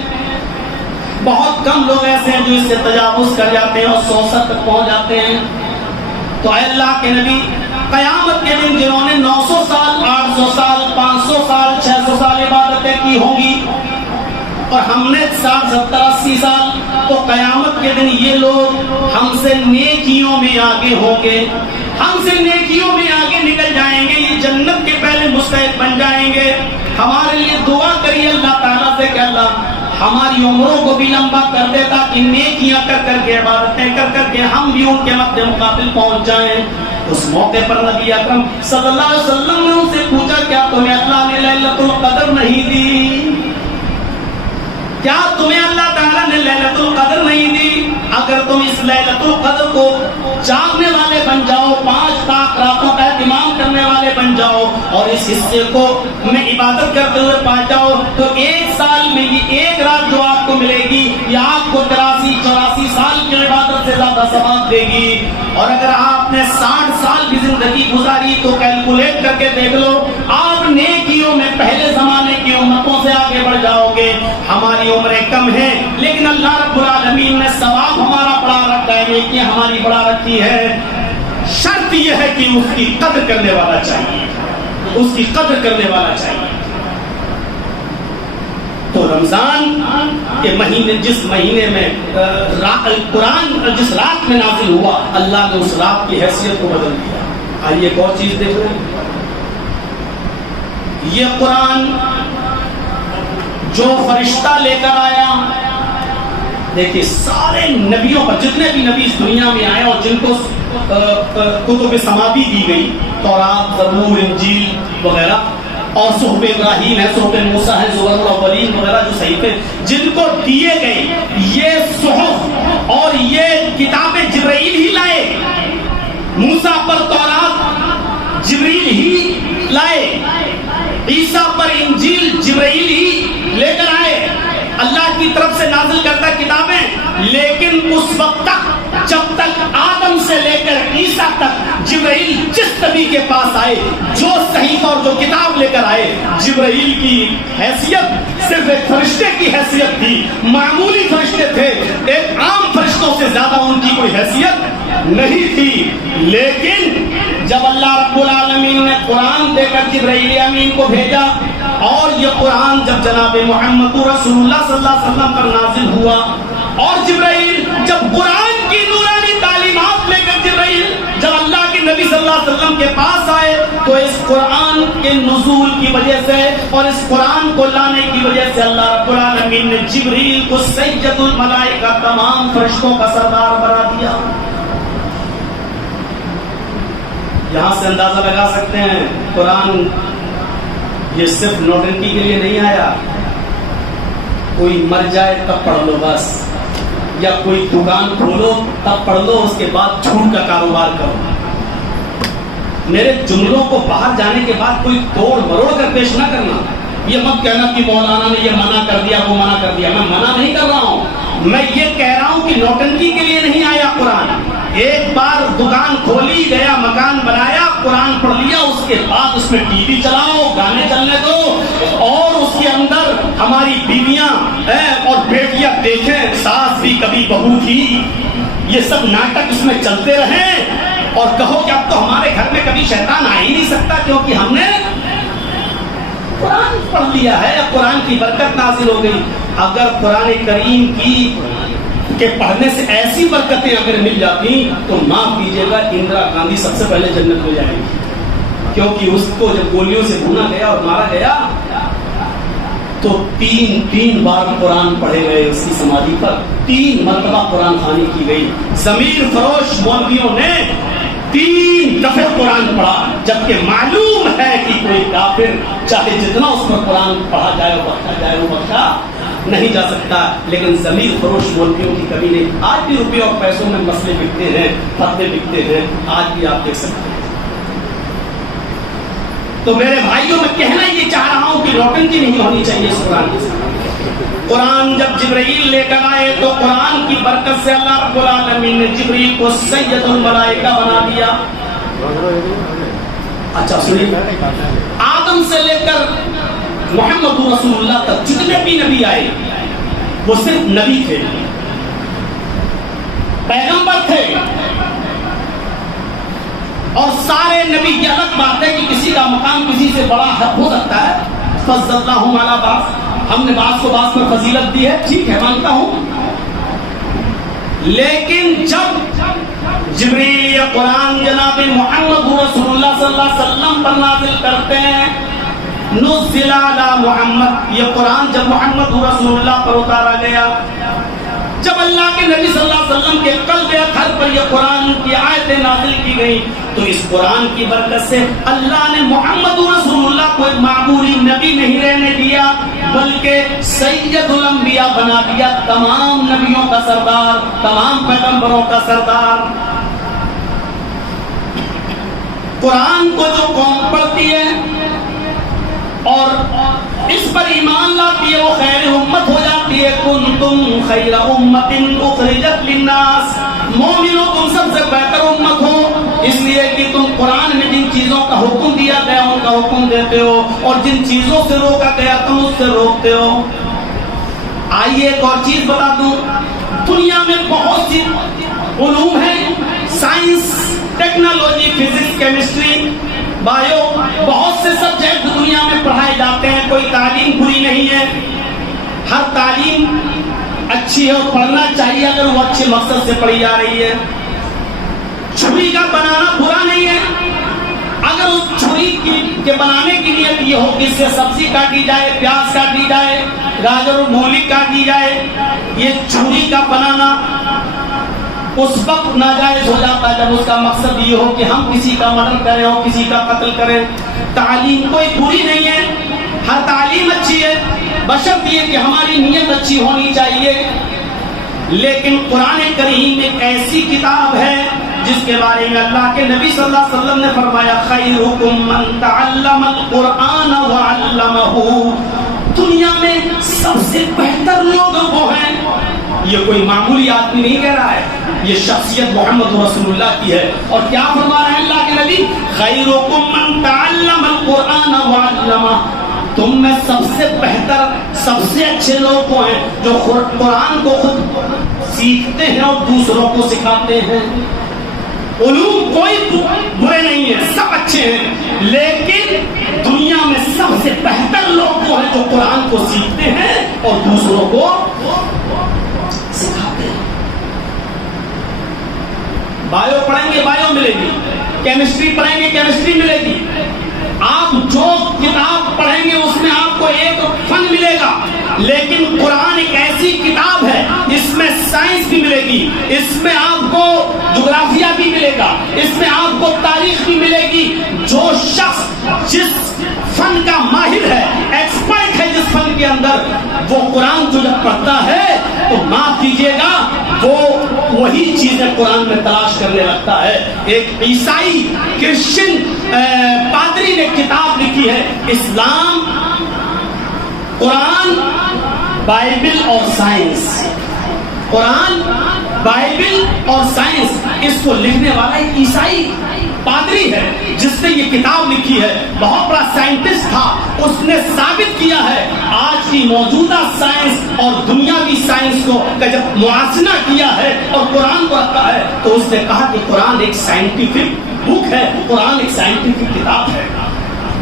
بہت کم لوگ ایسے ہیں جو اس سے تجاوز کر جاتے ہیں اور 100 تک پہنچ جاتے ہیں۔ تو اے اللہ کے نبی، قیامت کے دن جنہوں نے 900 سال، 800 سال، 500 سال، 600 سال عبادتیں کی ہوں گی، اور ہم نے 60 70 80 سال، تو قیامت کے دن یہ لوگ ہم سے نیکیوں میں آگے ہوں گے، ہم سے نیکیوں میں آگے نکل جائیں گے، یہ جنت کے پہلے مستحق بن جائیں گے۔ ہمارے لیے دعا کریے اللہ تعالیٰ سے کہ اللہ ہماری عمروں کو بھی لمبا کر دے، تاکہ نیکیاں کر کے عبادتیں کر کے ہم بھی ان کے مد مقابل پہنچ جائیں۔ اس موقع پر نبی اکرم صلی اللہ علیہ وسلم نے ان سے پوچھا، کیا تمہیں اللہ نے لیلۃ القدر نہیں دی؟ کیا تمہیں اللہ تعالیٰ نے لیلۃ القدر نہیں دی؟ اگر تم اس لیلۃ القدر کو جاگنے والے بن جاؤ، 5 راتوں کا اہتمام کرنے والے بن جاؤ، اور اس حصے کو میں عبادت کرتے ہوئے پا جاؤ، تو 1 سال میں یہ 1 رات جو آپ کو ملے گی، یہ آپ کو 83-84 سال کی عبادت سے زیادہ ثواب دے گی۔ اور اگر آپ نے 60 سال کی زندگی گزاری تو کیلکولیٹ کر کے دیکھ لو، آپ نیکیوں میں پہلے زمانے کی امتوں سے آگے بڑھ جاؤ گے۔ ہماری عمریں کم ہیں، لیکن اللہ رب العالمین نے ثواب ہمارا بڑا رکھا ہے، نیکیاں ہماری بڑا رکھی ہے۔ شرط یہ ہے کہ اس کی قدر کرنے والا چاہیے، اس کی قدر کرنے والا چاہیے۔ تو رمضان کے مہینے، جس مہینے میں قرآن جس رات میں نازل ہوا، اللہ نے اس رات کی حیثیت کو بدل دیا۔ آئیے ایک اور چیز دیکھ رہے ہیں، یہ قرآن جو فرشتہ لے کر آیا، دیکھیے سارے نبیوں پر، جتنے بھی نبی اس دنیا میں آئے اور جن کو کتب سماوی دی گئی، تورات، زبور، انجیل وغیرہ، اور صحف ابراہیم ہے، صحف موسیٰ ہے، زبر الاولین وغیرہ جو صحیفے جن کو دیے گئے، یہ صحف اور یہ کتابیں جبرائیل ہی لائے۔ موسیٰ پر تورات جبرائیل ہی لائے، عیسیٰ پر انجیل جبرائیل ہی لے کر آئے، اللہ کی طرف سے نازل کردہ کتابیں۔ لیکن اس وقت تک جب تک آدم سے لے کر عیسیٰ تک جبرائیل جس نبی کے پاس آئے، جو صحیفہ اور جو کتاب لے کر آئے، جبرائیل کی حیثیت صرف ایک فرشتے کی حیثیت تھی، معمولی فرشتے تھے، ایک عام فرشتوں سے زیادہ ان کی کوئی حیثیت نہیں تھی۔ لیکن جب اللہ رب العالمین نے قرآن دے کر جبرائیل امین کو بھیجا، اور یہ قرآن جب جناب محمد رسول اللہ صلی اللہ علیہ وسلم پر نازل ہوا، اور جبرائیل جب قرآن کی نورانی تعلیمات لے کر جبرائیل جب اللہ کے نبی صلی اللہ علیہ وسلم کے پاس آئے، تو اس قرآن کے نزول کی وجہ سے اور اس قرآن کو لانے کی وجہ سے اللہ رب العالمین نے جبرائیل کو سید الملائکہ، تمام فرشتوں کا سردار بنا دیا۔ یہاں سے اندازہ لگا سکتے ہیں قرآن یہ صرف نوٹنکی کے لیے نہیں آیا، کوئی مر جائے تب پڑھ لو بس، یا کوئی دکان کھولو تب پڑھ لو، اس کے بعد جھوٹ کا کاروبار کرو۔ میرے جملوں کو باہر جانے کے بعد کوئی توڑ مروڑ کر پیش نہ کرنا۔ یہ مت کہنا کہ مولانا نے یہ منع کر دیا، وہ منع کر دیا۔ میں منع نہیں کر رہا ہوں، میں یہ کہہ رہا ہوں کہ نوٹنکی کے لیے نہیں آیا قرآن۔ ایک بار دکان کھولی، گیا مکان بنایا، قرآن پڑھ لیا، اس کے بعد اس میں ٹی وی چلاؤ، گانے چلنے دو، اور اس کے اندر ہماری بیویاں اور بیٹیاں دیکھیں، ساس بھی کبھی بہو تھی، یہ سب ناٹک اس میں چلتے رہیں، اور کہو کہ اب تو ہمارے گھر میں کبھی شیطان آ ہی نہیں سکتا، کیونکہ ہم نے قرآن پڑھ لیا ہے، قرآن کی برکت نازل ہو گئی۔ اگر قرآن کریم کی کے پڑھنے سے ایسی برکتیں اگر مل جاتی تو معاف کیجیے گا، اندرا گاندھی سب سے پہلے جنت میں جائے گی، کیونکہ اس کو جب گولیوں سے بھونا گیا اور مارا گیا تو تین بار قرآن پڑھے گئے، اس کی سمادھی پر 3 مرتبہ قرآن خوانی کی گئی۔ ضمیر فروش مولویوں نے 3 دفعہ قرآن پڑھا، جبکہ معلوم ہے کہ کوئی کافر چاہے جتنا اس پر قرآن پڑھا جائے، بخشا جائے، وہ بخشا نہیں جا سکتا، لیکن ضمیر فروش مولویوں کی کمی نہیں. آج بھی روپے اور پیسوں میں مسئلے بکتے ہیں، فتوے بکتے ہیں، آج بھی آپ دیکھ سکتے ہیں. تو میرے بھائیوں میں کہنا یہ چاہ رہا ہوں کہ نوٹنکی نہیں ہونی چاہیے اس قرآن کے ساتھ. قرآن جب جبرائیل لے کر آئے تو قرآن کی برکت سے اللہ رب العالمین نے جبرائیل کو سید الملائکہ بنا دیا. اچھا سنیے، آدم سے لے کر محمد رسول اللہ تک جتنے بھی نبی آئے وہ صرف نبی تھے، پیغمبر تھے. اور سارے نبی کی الگ بات ہے کہ کسی کا مقام کسی سے بڑا ہو سکتا ہے. فضلناہم علی بعض، ہم نے بعض کو بعض میں فضیلت دی ہے، ٹھیک ہے مانتا ہوں. لیکن جب جبریل یہ قرآن جناب محمد رسول اللہ صلی اللہ علیہ وسلم پر نازل کرتے ہیں، نزل علی محمد، یہ قرآن جب محمد رسول اللہ پر اتارا گیا، جب اللہ کے نبی صلی اللہ علیہ وسلم کے قلب اطہر پر یہ قرآن کی آیتیں نازل کی گئی، تو اس قرآن کی برکت سے اللہ نے محمد رسول اللہ کو ایک معمولی نبی نہیں رہنے دیا، بلکہ سید الانبیاء بنا دیا، تمام نبیوں کا سردار، تمام پیغمبروں کا سردار. قرآن کو جو قوم پڑھتی ہے اور اس پر ایمان لاتی ہے وہ خیر امت ہو جاتی ہے. کنتم خیر امت اخرجت للناس، مومنوں تم سب سے بہتر امت ہو، اس لیے کہ تم قرآن میں جن چیزوں کا حکم دیا گیا ان کا حکم دیتے ہو، اور جن چیزوں سے روکا گیا تم اس سے روکتے ہو. آئیے ایک اور چیز بتا دوں، دنیا میں بہت سی علوم ہیں، science, technology, physics, chemistry, bio, بہت سے سبجیکٹ دنیا میں پڑھائے جاتے ہیں. کوئی تعلیم بری نہیں ہے، ہر تعلیم اچھی ہے اور پڑھنا چاہیے اگر وہ اچھے مقصد سے پڑھی جا رہی ہے. چھری کا بنانا برا نہیں ہے اگر اس چھری کے بنانے کی نیت یہ ہو کہ اس سے سبزی کاٹی جائے، پیاز کاٹی جائے، گاجر اور مولی کاٹی جائے. یہ چھری کا بنانا اس وقت ناجائز ہو جاتا ہے جب اس کا مقصد یہ ہو کہ ہم کسی کا مرڈر کریں اور کسی کا قتل کریں. تعلیم کوئی بری نہیں ہے، ہر تعلیم اچھی ہے، بشرط یہ کہ ہماری نیت اچھی ہونی چاہیے. لیکن قرآن کریم ایک ایسی کتاب ہے جس کے بارے میں اللہ کے نبی صلی اللہ علیہ وسلم نے فرمایا خیرکم من تعلم القرآن وعلمہ، دنیا میں سب سے بہتر لوگ وہ ہیں. یہ کوئی معمولی آدمی نہیں کہہ رہا ہے، یہ شخصیت محمد رسول اللہ کی ہے. اور کیا فرما رہے ہیں اللہ کے نبی؟ خیرکم من تعلم القرآن وعلمہ، تم میں سب سے بہتر، سب سے اچھے لوگ وہ ہیں جو قرآن کو خود سیکھتے ہیں اور دوسروں کو سکھاتے ہیں. علوم کوئی برے نہیں ہیں، سب اچھے ہیں، لیکن دنیا میں سب سے بہتر لوگ وہ ہیں جو قرآن کو سیکھتے ہیں اور دوسروں کو سکھاتے ہیں. بایو پڑھیں گے بایو ملے گی، کیمسٹری پڑھیں گے کیمسٹری ملے گی. آپ جو کتاب پڑھیں گے اس میں آپ کو ایک فن ملے گا، لیکن قرآن ایک ایسی کتاب ہے اس میں سائنس بھی ملے گی، اس میں آپ کو جغرافیہ بھی ملے گا، اس میں آپ کو تاریخ بھی ملے گی. جو شخص جس فن کا ماہر ہے، ایکسپرٹ ہے جس فن کے اندر، وہ قرآن جو جب پڑھتا ہے تو معاف کیجیے گا وہ وہی چیزیں قرآن میں تلاش کرنے لگتا ہے. ایک عیسائی کرسچن پادری نے کتاب لکھی ہے اسلام، قرآن، بائبل اور سائنس. قرآن، بائبل اور سائنس، اس کو لکھنے والا ایک عیسائی پادری ہے جس نے یہ کتاب لکھی ہے. بہت بڑا سائنٹسٹ تھا، اس نے ثابت کیا ہے آج کی موجودہ سائنس اور دنیاوی سائنس کو کہ جب موازنہ کیا ہے اور قرآن کو رکھا ہے تو اس نے کہا کہ قرآن ایک سائنٹیفک بک ہے، قرآن ایک سائنٹیفک کتاب ہے.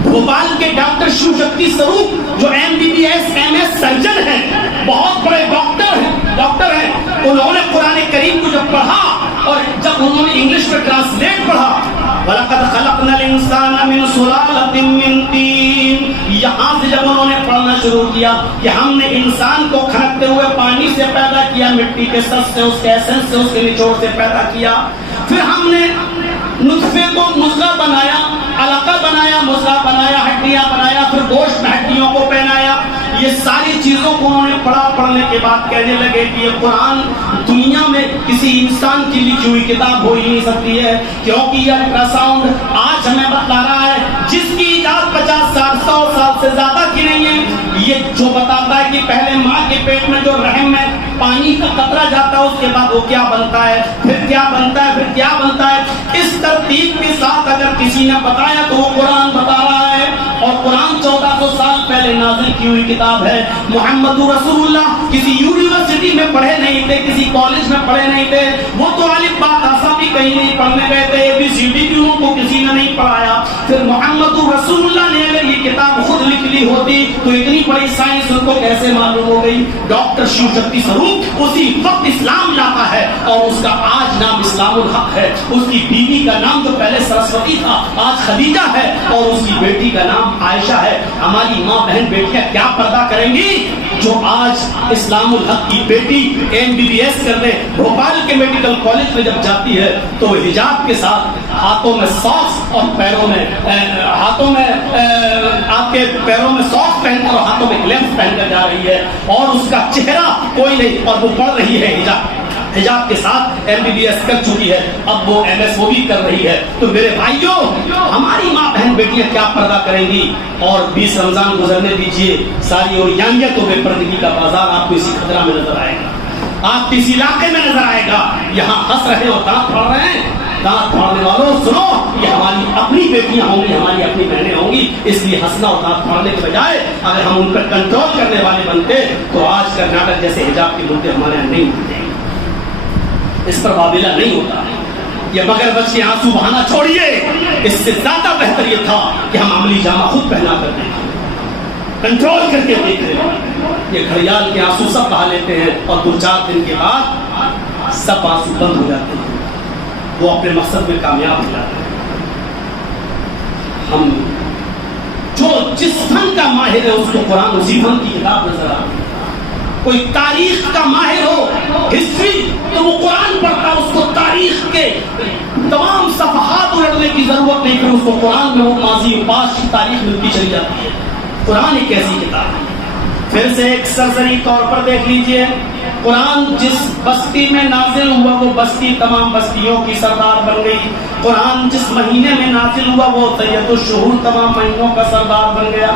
بھوپال کے ڈاکٹر شیو شکتی سروپ جو MBBS MS سرجن ہیں، بہت بڑے ڈاکٹر ہیں، انہوں نے قرآن کریم کو جب پڑھا اور جب انہوں نے انگلش میں ٹرانسلیٹ پڑھا، وَلَقَدْ خَلَقْنَا الْإِنسَانَ مِنْ سُلَالَةٍ مِّن طِينٍ، یہاں سے جب انہوں نے پڑھنا شروع کیا کہ ہم نے انسان کو کھنکتے ہوئے پانی سے پیدا کیا، مٹی کے سس سے، اس کے ایسنس سے، اس کے نچوڑ سے پیدا کیا، پھر ہم نے نطفے کو مضغہ بنایا، علقہ بنایا، مضغہ بنایا، ہڈیاں بنایا، پھر گوشت میں ہڈیوں کو پہنایا. یہ ساری چیزوں کو انہوں نے پڑھنے کے بعد کہنے لگے کہ یہ قرآن دنیا میں کسی انسان کی لکھی ہوئی کتاب ہو ہی نہیں سکتی ہے، کیونکہ یہ الٹرا ساؤنڈ آج ہمیں بتلا رہا ہے جس کی ایجاد 50 سال 100 سال سے زیادہ کی نہیں ہے، یہ جو بتاتا ہے کہ پہلے ماں کے پیٹ میں جو رحم میں پانی کا قطرہ جاتا ہے اس کے بعد وہ کیا بنتا ہے، پھر کیا بنتا ہے، پھر کیا بنتا ہے، اس ترتیب کے ساتھ اگر کسی نے بتایا تو وہ قرآن بتا رہا ہے۔ اور قرآن 1400 سال پہلے نازل کی ہوئی کتاب ہے۔ محمد رسول اللہ کسی یونیورسٹی میں پڑھے نہیں تھے، کسی کالج میں پڑھے نہیں تھے، وہ تو الف با تا بھی کہیں نہیں پڑھنے گئے تھے، اے بی سی ڈی بھی ان کو کسی نے نہیں پڑھایا۔ پھر محمد رسول اللہ نے اگر یہ کتاب خود لکھ لی ہوتی تو اتنی بڑی سائنس ان کو کیسے معلوم ہو گئی؟ ڈاکٹر شیو شکتی سروپ اسی وقت اسلام لاتا ہے اور اس کا آج نام اسلام الحق ہے۔ اس کی بیوی کا نام جو پہلے سرسوتی تھا آج خدیجہ ہے، اور اس کی بیٹی کا نام عائشہ ہے۔ ہماری ماں بہن بیٹیاں کیا پردہ کریں گی جو آج اسلام الحق کی بیٹی MBBS کرنے بھوپال کے میڈیکل کالج میں جب جاتی ہے تو حجاب کے ساتھ ہاتھوں میں ساکس اور پیروں میں آپ کے پیروں میں ساکس پہن کر اور ہاتھوں میں گلوز پہن کر جا رہی ہے، اور اس کا چہرہ کوئی نہیں، اور وہ پڑھ رہی ہے حجاب کے ساتھ MBBS کر چکی ہے، اب وہ MS وہ بھی کر رہی ہے۔ تو میرے بھائیوں، ہماری ماں بہن بیٹیاں کیا پردہ کریں گی؟ اور 20 رمضان گزرنے دیجئے، ساری اوریانیت و بے پردگی کا بازار آپ کو اسی خطرہ میں نظر آئے گا، آپ کو اسی علاقے میں نظر آئے گا۔ یہاں ہنس رہے اور دانت پھاڑ رہے ہیں، دانت پھاڑنے والوں سنو، یہ ہماری اپنی بیٹیاں ہوں گی، ہماری اپنی بہنیں ہوں گی، اس لیے ہنسنا اور دانت پھاڑنے کے بجائے اگر ہم ان پر کنٹرول کرنے والے بنتے تو آج کرناٹک جیسے حجاب کے مدعے ہمارے یہاں نہیں ہوتے، اس پر بابلہ نہیں ہوتا۔ یہ مگر بچ کے آنسو بہانا چھوڑیے، اس سے زیادہ بہتر یہ تھا کہ ہم عملی جامہ خود پہنا کر دیکھیں، کنٹرول کر کے دیکھیں۔ یہ گھڑیال کے آنسو سب بہا لیتے ہیں اور 2-4 دن کے بعد سب آنسو بند ہو جاتے ہیں، وہ اپنے مقصد میں کامیاب ہو جاتے ہیں۔ ہم جو جس فن کا ماہر ہے اس کو قرآن اسی فن کی کتاب نظر آتی ہے۔ کوئی تاریخ کا ماہر ہو، ہسٹری، تو وہ قرآن پڑھتا ہے، اس کو تاریخ کے تمام صفحات اڑنے کی ضرورت نہیں، پھر اس کو قرآن میں وہ ماضی پاس کی تاریخ ملتی چلی جاتی ہے۔ قرآن ایک ایسی کتاب ہے۔ پھر سے ایک سرسری طور پر دیکھ لیجئے، قرآن جس بستی میں نازل ہوا وہ بستی تمام بستیوں کی سردار بن گئی۔ قرآن جس مہینے میں نازل ہوا وہ سید الشہور تمام مہینوں کا سردار بن گیا۔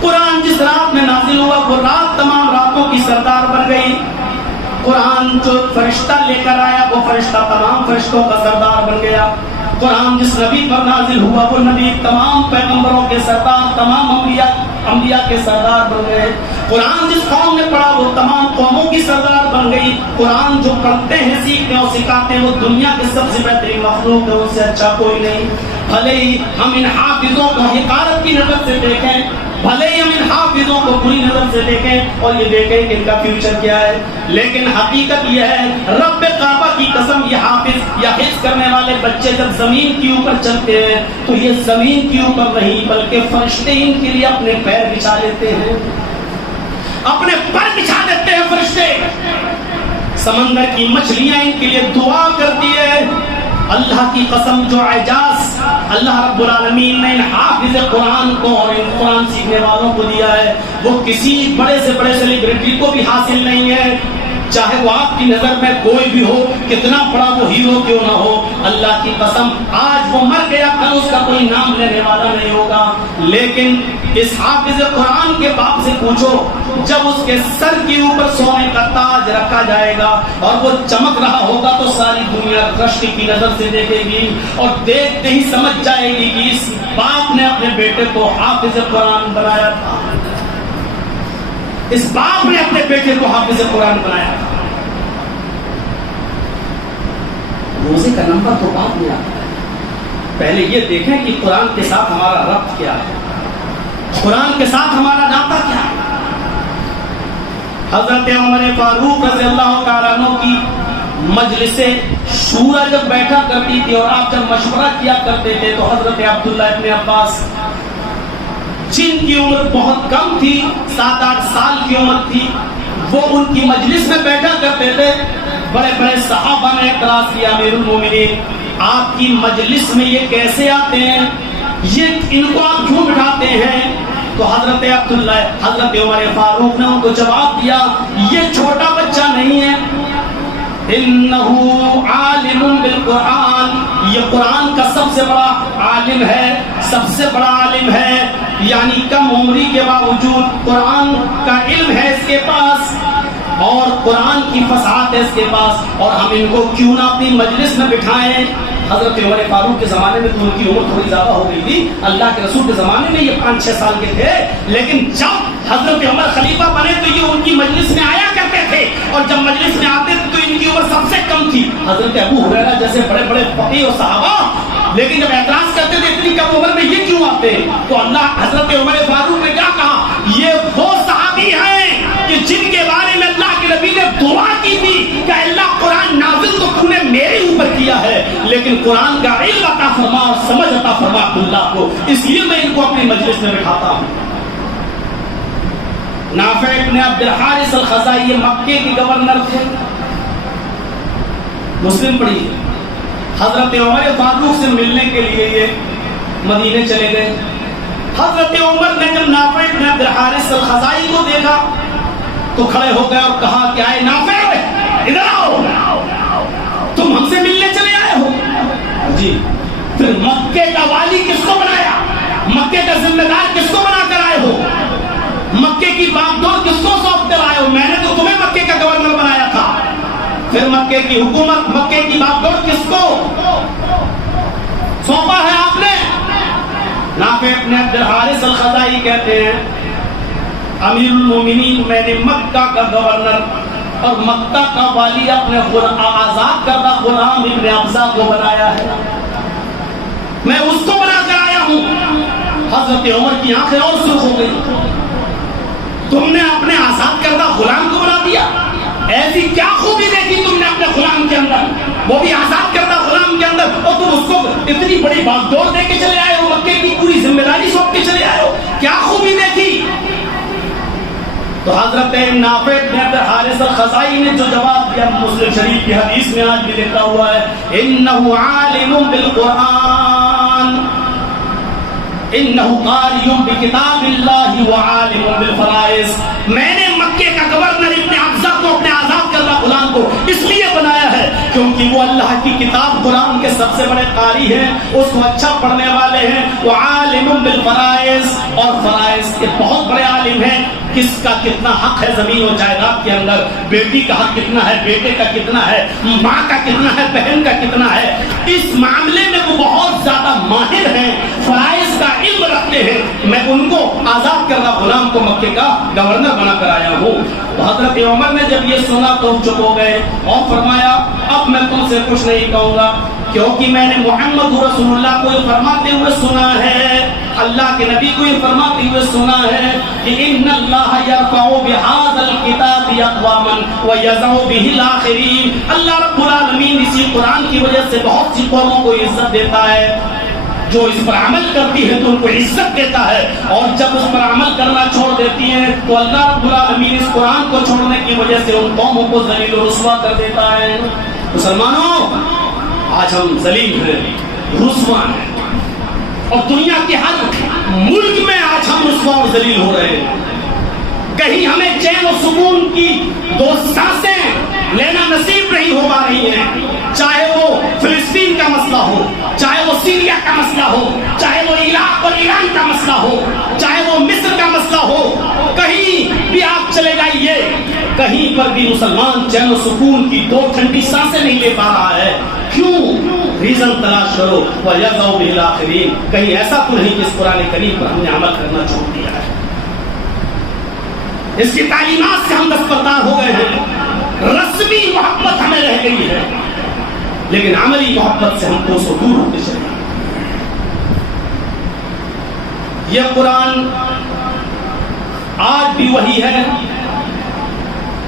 قرآن جس رات میں نازل ہوا وہ رات تمام راتوں کی سردار بن گئی۔ قرآن جو فرشتہ لے کر آیا وہ فرشتہ تمام فرشتوں کا سردار بن گیا۔ قرآن جس نبی پر نازل ہوا وہ نبی تمام پیغمبروں کے سردار، تمام انبیاء کے سردار بن گئے۔ قرآن جس قوم نے پڑھا وہ تمام قوموں کی سردار بن گئی۔ قرآن جو پڑھتے ہیں، سیکھتے ہیں اور سکھاتے ہیں وہ دنیا کے سب سے بہترین مخلوق ہے، ان سے اچھا کوئی نہیں۔ بھلے ہی ہم ان حافظوں کو حقارت کی نظر سے دیکھیں، بھلے ہی ہم ان حافظوں کو بری نظر سے دیکھیں اور یہ دیکھیں کہ ان کا فیوچر کیا ہے، لیکن حقیقت یہ ہے رب کعبہ کی قسم، یہ حافظ یا حفظ کرنے والے بچے جب زمین کے اوپر چلتے ہیں تو یہ زمین کے اوپر نہیں بلکہ فرشتے ان کے لیے اپنے پیر بچھا لیتے ہیں، اپنے پر بچھا دیتے ہیں فرشتے۔ سمندر کی مچھلیاں ان کے لیے دعا کرتی ہے۔ اللہ کی قسم جو اعجاز اللہ رب العالمین نے ان حافظ قرآن کو اور ان قرآن سیکھنے والوں کو دیا ہے وہ کسی بڑے سے بڑے سیلیبریٹی کو بھی حاصل نہیں ہے، چاہے وہ آپ کی نظر میں کوئی بھی ہو، کتنا بڑا وہ ہیرو کیوں نہ ہو۔ اللہ کی قسم آج وہ مر گیا، کل اس کا کوئی نام لینے والا نہیں ہوگا، لیکن اس حافظ قرآن کے باپ سے پوچھو جب اس کے سر کے اوپر سونے کا تاج رکھا جائے گا اور وہ چمک رہا ہوگا تو ساری دنیا رشک کی نظر سے دیکھے گی اور دیکھتے ہی سمجھ جائے گی کہ اس باپ نے اپنے بیٹے کو حافظ قرآن بنایا تھا، اس باپ نے اپنے بیٹے کو حافظ قرآن بنایا تھا۔ روزے کا نمبر تو بعد میں آتا ہے، پہلے یہ دیکھیں کہ قرآن کے ساتھ ہمارا ربط کیا ہے، قرآن کے ساتھ ہمارا ناطہ کیا ہے۔ حضرت عمر فاروق رضی اللہ تعالیٰ عنہ کی مجلس شورا جب بیٹھا کرتی تھی اور آپ جب مشورہ کیا کرتے تھے تو حضرت عبداللہ ابن عباس جن کی عمر بہت کم تھی، 7-8 سال کی عمر تھی، وہ ان کی مجلس میں بیٹھا کرتے تھے۔ بڑے بڑے صحابہ نے اعتراض کیا، امیر المومنین آپ کی مجلس میں یہ کیسے آتے ہیں، یہ ان کو آپ کیوں بٹھاتے ہیں؟ تو حضرت عبداللہ حضرت عمر فاروق نے ان کو جواب دیا یہ چھوٹا بچہ نہیں ہے، انہو عالم بالقرآن، یہ قرآن کا سب سے بڑا عالم ہے، سب سے بڑا عالم ہے، یعنی کم عمری کے باوجود قرآن کا علم ہے اس کے پاس اور قرآن کی فصاحت ہے اس کے پاس، اور ہم ان کو کیوں نہ اپنی مجلس میں بٹھائیں۔ حضرت عمر فاروق کے زمانے میں تو ان کی عمر تھوڑی زیادہ ہو گئی تھی، اللہ کے رسول کے زمانے میں یہ 5-6 سال کے تھے، لیکن جب حضرت عمر خلیفہ بنے تو یہ ان کی مجلس میں آیا کرتے تھے، اور جب مجلس میں آتے تھے تو ان کی عمر سب سے کم تھی۔ حضرت ابو ہریرہ جیسے بڑے بڑے فقیہ و صحابہ، لیکن جب اعتراض کرتے تھے اتنی کم عمر میں یہ کیوں آتے ہیں، تو اللہ حضرت عمر فاروق نے کیا کہا، یہ وہ صحابی ہیں کہ جن کے بارے میں اللہ کے نبی نے دعا کی تھی کہ اللہ قرآن نازل تو نے میرے اوپر کیا ہے، لیکن قرآن کا علم عطا فرما اور سمجھ عطا فرما اللہ کو، اس لیے میں ان کو اپنی مجلس میں بٹھاتا ہوں۔ نافع بن عبد الحارث الخزائی مکے کے گورنر تھے، مسلم پڑھی، حضرت عمر فاروق سے ملنے کے لیے یہ مدینے چلے گئے۔ حضرت عمر نے جب نافع بن عبد الحارث الخزائی کو دیکھا تو کھڑے ہو گئے اور کہا کہ آئے نافع ادھر آؤ، تم ہم سے ملنے چلے آئے ہو؟ جی۔ پھر مکے کا والی کس کو بنایا، مکے کا ذمہ دار کس کو بنا کر آئے ہو، مکے کی باغڈور کس کو سونپ کر آئے ہو؟ میں نے تو تمہیں مکے کا گورنر بنایا تھا۔ پھر مکے کی حکومت، مکے کی باغڈور کس کو سونپا ہے آپ نے؟ نافع بن عبد الحارث الخزائی کہتے ہیں امیر المومنین میں نے مکہ کا گورنر اور مکہ کا والی اپنے آزاد کردہ غلام ابن ابزہ کو بنایا ہے، میں اس کو بنا کر آیا ہوں۔ حضرت عمر کی آنکھیں اور سرخ ہو گئی، تم نے اپنے آزاد کردہ غلام کو بنا دیا، ایسی کیا خوبی دیکھی تم نے اپنے غلام کے اندر، وہ بھی آزاد کردہ غلام کے اندر، اور تم اس کو اتنی بڑی باغڈور دے کے چلے آئے ہو، مکے کی پوری ذمہ داری سونپ کے چلے آئے ہو، کیا خوبی دیکھی؟ تو حضرت نافع بن عبد الحارث الخزائی نے جو جواب دیا مسلم شریف کی حدیث میں آج بھی لکھا ہوا ہے، انہ عالم بالقرآن، انہ قاری بکتاب اللہ وعالم بالفرائض۔ میں نے مکے کا گورنر ابن ابزہ کو اپنے آزاد کردہ غلام کو اس لیے بنایا ہے کیونکہ وہ اللہ کی کتاب قرآن کے سب سے بڑے قاری ہیں، اس کو اچھا پڑھنے والے ہیں، وہ عالم بالفرائض، اور فرائض کے بہت بڑے عالم ہیں، کس کا کتنا حق ہے زمین و جائیداد کے اندر، بیٹی کا حق کتنا ہے، بیٹے کا کتنا ہے، ماں کا کتنا ہے، بہن کا کتنا ہے، اس معاملے میں وہ بہت زیادہ ماہر ہیں، فرائض کا علم رکھتے ہیں۔ میں ان کو آزاد کردہ غلام کو مکے کا گورنر بنا کر آیا ہوں۔ حضرت عمر نے جب یہ سنا تو چپ ہو گئے اور فرمایا اب میں تم سے کچھ نہیں کہوں گا، کیونکہ میں نے محمد رسول اللہ کو یہ فرماتے ہوئے سنا ہے، اللہ کے نبی کو یہ فرماتے ہوئے سنا ہے کہ ان اللہ یرفع بہذا الکتاب اقواما ویضع بہ الاخرین۔ اللہ رب العالمین اسی قرآن کی وجہ سے بہت سی قوموں کو عزت دیتا ہے، جو اس پر عمل کرتی ہے تو ان کو عزت دیتا ہے، اور جب اس پر عمل کرنا چھوڑ دیتی ہیں تو اللہ رب العالمین اس قرآن کو چھوڑنے کی وجہ سے ان قوموں کو ذلیل و رسوا کر دیتا ہے۔ مسلمانوں، آج ہم ذلیل ہیں، رسوا ہیں، اور دنیا کے ہر ملک میں آج ہم رسوا اور ذلیل ہو رہے ہیں۔ کہیں ہمیں چین و سکون کی 2 سانسیں لینا نصیب نہیں ہو پا رہی ہیں، چاہے وہ فلسطین کا مسئلہ ہو، چاہے وہ سیریا کا مسئلہ ہو، چاہے وہ عراق اور ایران کا مسئلہ ہو، چاہے وہ مصر کا مسئلہ ہو، کہیں بھی آپ چلے جائیے، کہیں پر بھی مسلمان چین و سکون کی 2 ٹھنڈی سانسیں نہیں لے پا رہا ہے۔ کیوں؟ ریزن تلاش کرو، وَيَضَعُ بِهِ الْآخِرِينَ۔ کہیں ایسا تو نہیں کہ اس قرآن کریم پر ہم نے عمل کرنا چھوڑ دیا ہے، اس کی تعلیمات سے ہم دستبردار ہو گئے ہیں، رسمی محبت ہمیں رہ گئی ہے، لیکن عملی محبت سے ہم کو سو دور ہوتے چلے گئے۔ یہ قرآن آج بھی وہی ہے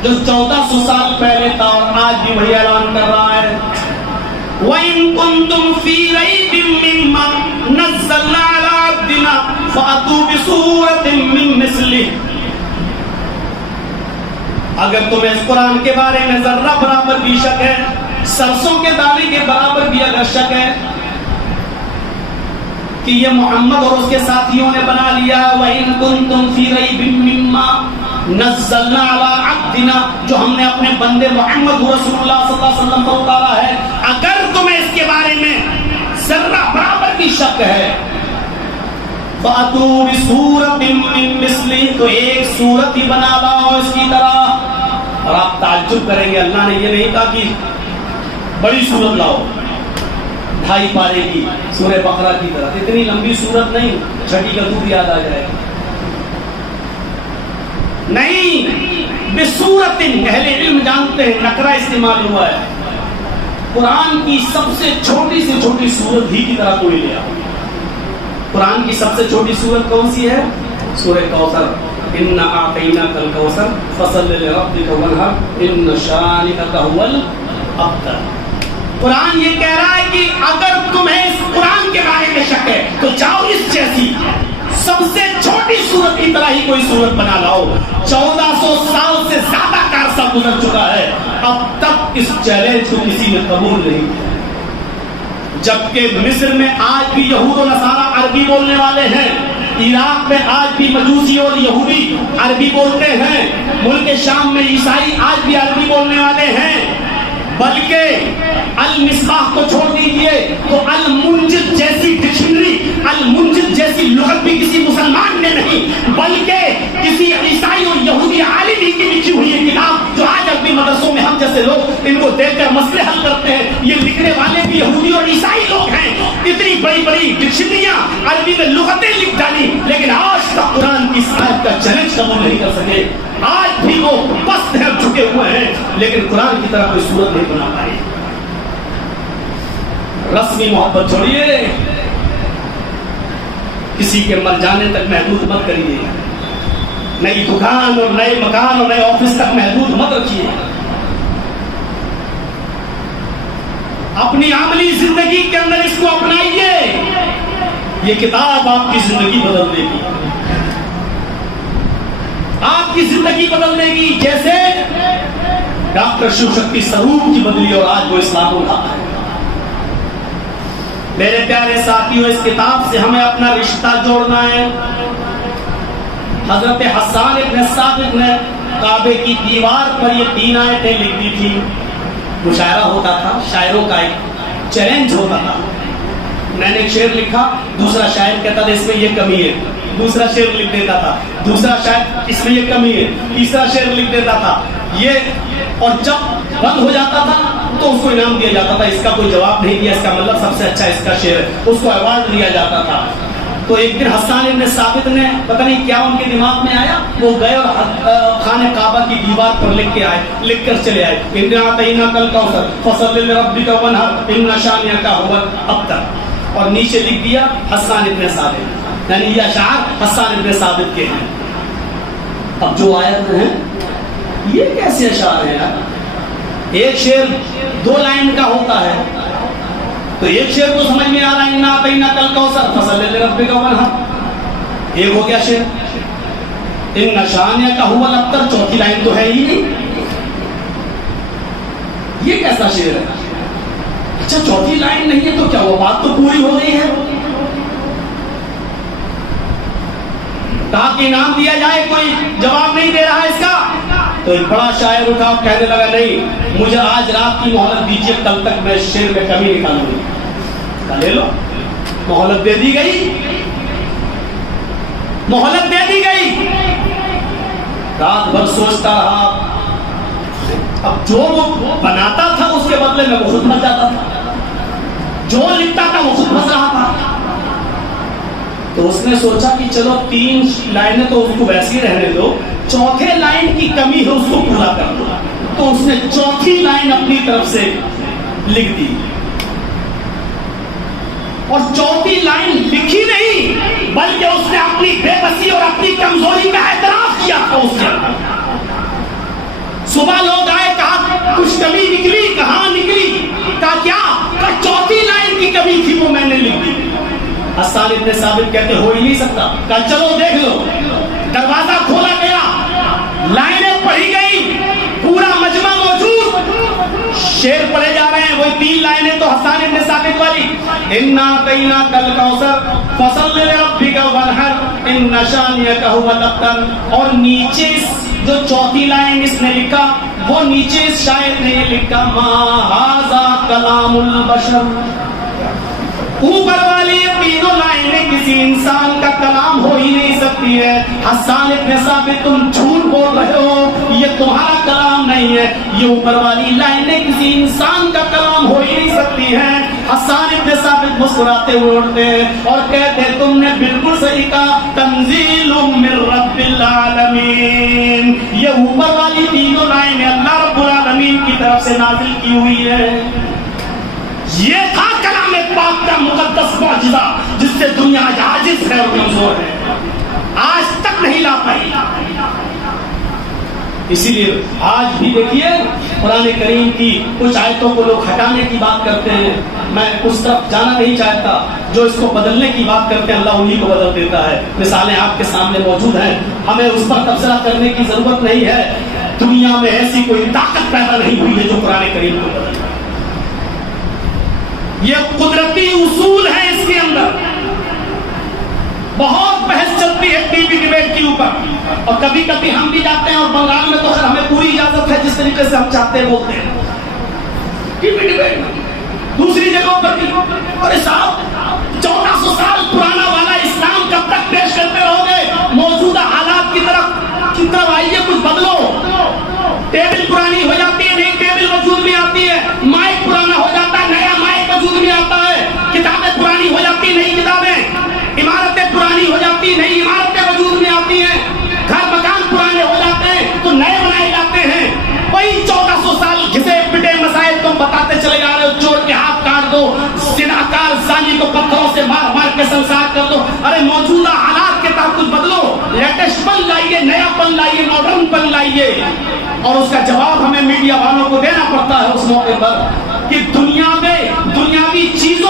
جو 1400 سال پہلے تھا، اور آج بھی وہی اعلان کر رہا ہے، وَإِن كُنتُمْ فِي رَيْبٍ مِّمَّا نَزَّلْنَا عَلَىٰ عَبْدِنَا فَأْتُوا بِسُورَةٍ مِّن مِّثْلِهِ۔ اگر تمہیں اس قرآن کے بارے میں ذرہ برابر بھی شک ہے، سرسوں کے دانے کے برابر بھی اگر شک ہے کہ یہ محمد اور اس کے ساتھیوں نے بنا لیا وَإِن كُنتُمْ فِي رَيْبٍ مِّمَّا نَزَّلْنَا عَلَىٰ عَبْدِنَا جو ہم نے اپنے بندے محمد رسول اللہ صلی اللہ علیہ وسلم پر اتارا ہے، اگر تمہیں اس کے بارے میں ذرہ برابر کی شک ہے فَأْتُوا بِسُورَةٍ مِّن مِّثْلِهِ تو ایک سورت ہی بنا لاؤ اس کی طرح۔ اور آپ تعجب کریں گے اللہ نے یہ نہیں کہا کہ بڑی سورت لاؤ 2.5 پارے کی سورہ بقرہ کی طرح، اتنی لمبی سورت نہیں، چھٹی کا دودھ یاد آ جائے گا، نہیں، بسورت اہل علم جانتے ہیں نکرہ استعمال ہوا ہے، قرآن کی سب سے چھوٹی سورت ہی کی طرح کوئی لیا۔ قرآن کی سب سے چھوٹی سورت کون سی ہے؟ سورہ کوثر، اِنَّا أَعْطَيْنَاكَ الْكَوْثَرَ فَصَلِّ لِرَبِّكَ وَانْحَرْ إِنَّ شَانِئَكَ هُوَ الْأَبْتَرُ۔ قرآن یہ کہہ رہا ہے کہ اگر تمہیں اس قرآن کے بارے میں شک ہے تو جاؤ اس جیسی سب سے چھوٹی سورت کی طرح ہی کوئی سورت بنا لاؤ۔ 1400 سال سے زیادہ کا عرصہ گزر چکا ہے، اب تک اس چیلنج کو کسی نے قبول نہیں کیا، جبکہ مصر میں آج بھی یہود و نصارہ عربی بولنے والے ہیں، عراق میں آج بھی مجوسی اور یہودی عربی بولتے ہیں، ملک شام میں عیسائی آج بھی عربی بولنے والے ہیں، بلکہ المصباح کو چھوڑ دیجئے تو المنجد جیسی ڈکشنری، المنجد جیسی لغت بھی کسی مسلمان نے نہیں بلکہ کسی عیسائی اور یہودی عالم ہی کی لکھی ہوئی ہے کتاب، جو آج اپنی مدرسوں میں ہم جیسے لوگ ان کو دیکھ کر مسئلے حل کرتے ہیں، یہ لکھنے والے بھی یہودی اور عیسائی لوگ ہیں۔ اتنی بڑی بڑی ڈکشنریاں عربی میں لغتیں لکھ ڈالی، لیکن آج تک قرآن کی صاحب کا چیلنج قبول نہیں کر سکے، آج بھی وہ پست ہیں، جھکے ہوئے ہیں، لیکن قرآن کی طرح کوئی صورت نہیں بنا پائے۔ رسمی محبت چھوڑیے، کسی کے مر جانے تک محدود مت کریے، نئی دکان اور نئے مکان اور نئے آفس تک محدود مت رکھیے، اپنی عملی زندگی کے اندر اس کو اپنائیے، یہ کتاب آپ کی زندگی بدل دے گی، آپ کی زندگی بدل دے گی، جیسے ڈاکٹر شیو شکتی سروپ کی بدلی اور آج وہ اسلام اٹھاتا ہے۔ میرے پیارے ساتھیوں، اس کتاب سے ہمیں اپنا رشتہ جوڑنا ہے۔ حضرت حسان ابن ثابت نے کعبے کی دیوار پر یہ 3 آیتیں لکھ دی تھی، مشاعرہ ہوتا تھا، شاعروں کا ایک چیلنج ہوتا تھا، میں نے ایک شعر لکھا، دوسرا شاعر کہتا تھا اس میں یہ کمی ہے، دوسرا شعر لکھ دیتا تھا، دوسرا شاعر اس میں یہ کمی ہے، تیسرا شعر لکھ دیتا تھا، یہ، اور جب بند ہو جاتا تھا تو اس کو انعام دیا جاتا تھا، اس کا کوئی جواب نہیں دیا، اس کا مطلب سب سے اچھا اس کا شعر ہے، اس کو ایوارڈ دیا جاتا تھا۔ تو ایک دن حسان ابن ثابت نے پتہ نہیں کیا ان کے دماغ میں آیا، وہ گئے اور خانہ کعبہ کی دیوار پر لکھ کر چلے آئے، اِنَّا أَعْطَيْنَاكَ الْكَوْثَرَ فَصَلِّ لِرَبِّكَ وَانْحَرْ إِنَّ شَانِئَكَ هُوَ الْأَبْتَرُ، اور نیچے لکھ دیا حسان ابن ثابت، یعنی یہ اشعار حسان ابن ثابت کے ہیں۔ اب جو آیت ہیں یہ کیسے اشعار ہیں یار؟ ایک شعر 2 لائن کا ہوتا ہے، تو ایک شعر تو سمجھ میں آ رہا ہے اِنَّا أَعْطَيْنَاكَ الْكَوْثَرَ فَصَلِّ لِرَبِّكَ وَانْحَرْ، ایک ہو گیا شعر إِنَّ شَانِئَكَ هُوَ الْأَبْتَرُ، چوتھی لائن تو ہے ہی نہیں، یہ کیسا شعر ہے؟ اچھا چوتھی لائن نہیں ہے تو کیا وہ بات تو پوری ہو گئی ہے؟ تاکہ انعام دیا جائے، کوئی جواب نہیں دے رہا اس کا، تو ایک بڑا شاعر اٹھا اور کہنے لگا نہیں، مجھے آج رات کی مہلت دیجیے، کل تک میں شعر میں کمی نکالوں گی۔ لے لو، مہلت دے دی گئی، مہلت دے دی گئی، رات بھر سوچتا رہا، اب جو وہ بناتا تھا اس کے بدلے میں وہ خود مر جاتا تھا، جو لکھتا تھا وہ خود مر رہا تھا۔ تو اس نے سوچا کہ چلو 3 لائنیں تو اس کو ویسے ہی رہنے دو، چوتھے لائن کی کمی ہے اس کو پورا کر دو، تو اس نے چوتھی لائن اپنی طرف سے لکھ دی، اور چوتھی لائن لکھی نہیں بلکہ اس نے اپنی بے بسی اور اپنی کمزوری کا اعتراف کیا تھا اس کے اندر۔ صبح لوگ آئے، کہا کچھ کمی نکلی، کہاں نکلی، کہا کیا، کہا چوتھی لائن کی کمی تھی وہ میں نے لکھ دی۔ حسان ابن ثابت کہتے ہو ہی نہیں سکتا، کہا چلو دیکھ لو، دروازہ کھولا گیا، لائنیں پڑھی گئی، پورا مجمع موجود، شعر پڑھے جا رہے ہیں، وہی 3 لائنیں تو حسان ابن ثابت والی انا اعطیناک الکوثر فصل لربک وانحر ان شانئک هو الابتر. اور نیچے جو چوتھی لائن اس نے لکھا وہ نیچے اس شاعر نے لکھا ما ھذا کلام البشر. اوپر والی یہ تینوں لائنیں کسی انسان کا کلام ہو ہی نہیں سکتی ہے. حسان ابن ثابت تم جھوٹ بول رہے ہو, یہ تمہارا کلام نہیں ہے. یہ اوپر والی لائنیں کسی انسان کا کلام ہو ہی نہیں سکتی ہیں. حسان ابن ثابت مسکراتے ہوئے اٹھتے ہیں اور کہتے ہیں تم نے بالکل صحیح کہا, تنزیل من رب العالمین. یہ اوپر والی تینوں لائنیں اللہ رب العالمین کی طرف سے نازل کی ہوئی ہے. یہ تھا کلام پاک کا مقدس معجزہ جس سے دنیا آج عاجز ہے اور کمزور ہے, آج تک نہیں لا پائی. اسی لیے آج بھی دیکھیے قرآن کریم کی کچھ آیتوں کو لوگ ہٹانے کی بات کرتے ہیں. میں اس طرف جانا نہیں چاہتا. جو اس کو بدلنے کی بات کرتے ہیں اللہ انہی کو بدل دیتا ہے. مثالیں آپ کے سامنے موجود ہیں, ہمیں اس پر تبصرہ کرنے کی ضرورت نہیں ہے. دنیا میں ایسی کوئی طاقت پیدا نہیں ہوئی ہے جو قرآن کریم کو بدل. یہ قدرتی اصول ہے, اس کے اندر بہت بحث چلتی ہے ٹی وی ڈیبیٹ کے اوپر, اور کبھی کبھی ہم بھی جاتے ہیں, اور بنگال میں تو خیر ہمیں پوری اجازت ہے جس طریقے سے ہم چاہتے ہیں بولتے ہیں ٹی وی ڈیبیٹ دوسری جگہوں پر بھی. اور صاحب 1400 سال پرانا والا اسلام کب تک پیش کرتے رہو گے؟ موجودہ حالات کی طرف آئیے, کچھ بدلو. ٹیبل پرانی ہو جاتی ہے, نئی ٹیبل وجود میں آتی ہے. مائک پرانا ہو جاتا ہے, نیا مائک وجود میں آتا ہے. کتابیں پرانی ہو جاتی, نئی کتابیں. عمارتیں پرانی ہو جاتی, نئی عمارتیں وجود میں آتی ہیں. گھر مکان پرانے ہو جاتے ہیں تو نئے بنائے جاتے ہیں. وہی 1400 سال گھسے پٹے مسائل تم بتاتے چلے جا رہے ہو. چور کے ہاتھ کاٹ دو, زناکار زانی کو پتھروں سے مار مار کے سنسار کر دو. ارے موجودہ حالات کے تحت کچھ بدلو, لیٹسٹ پن لائیے, نیا پن لائیے, ماڈرن پن لائیے. اور اس کا جواب ہمیں میڈیا والوں کو دینا پڑتا ہے اس موقع پر کہ دنیا میں دنیاوی چیزیں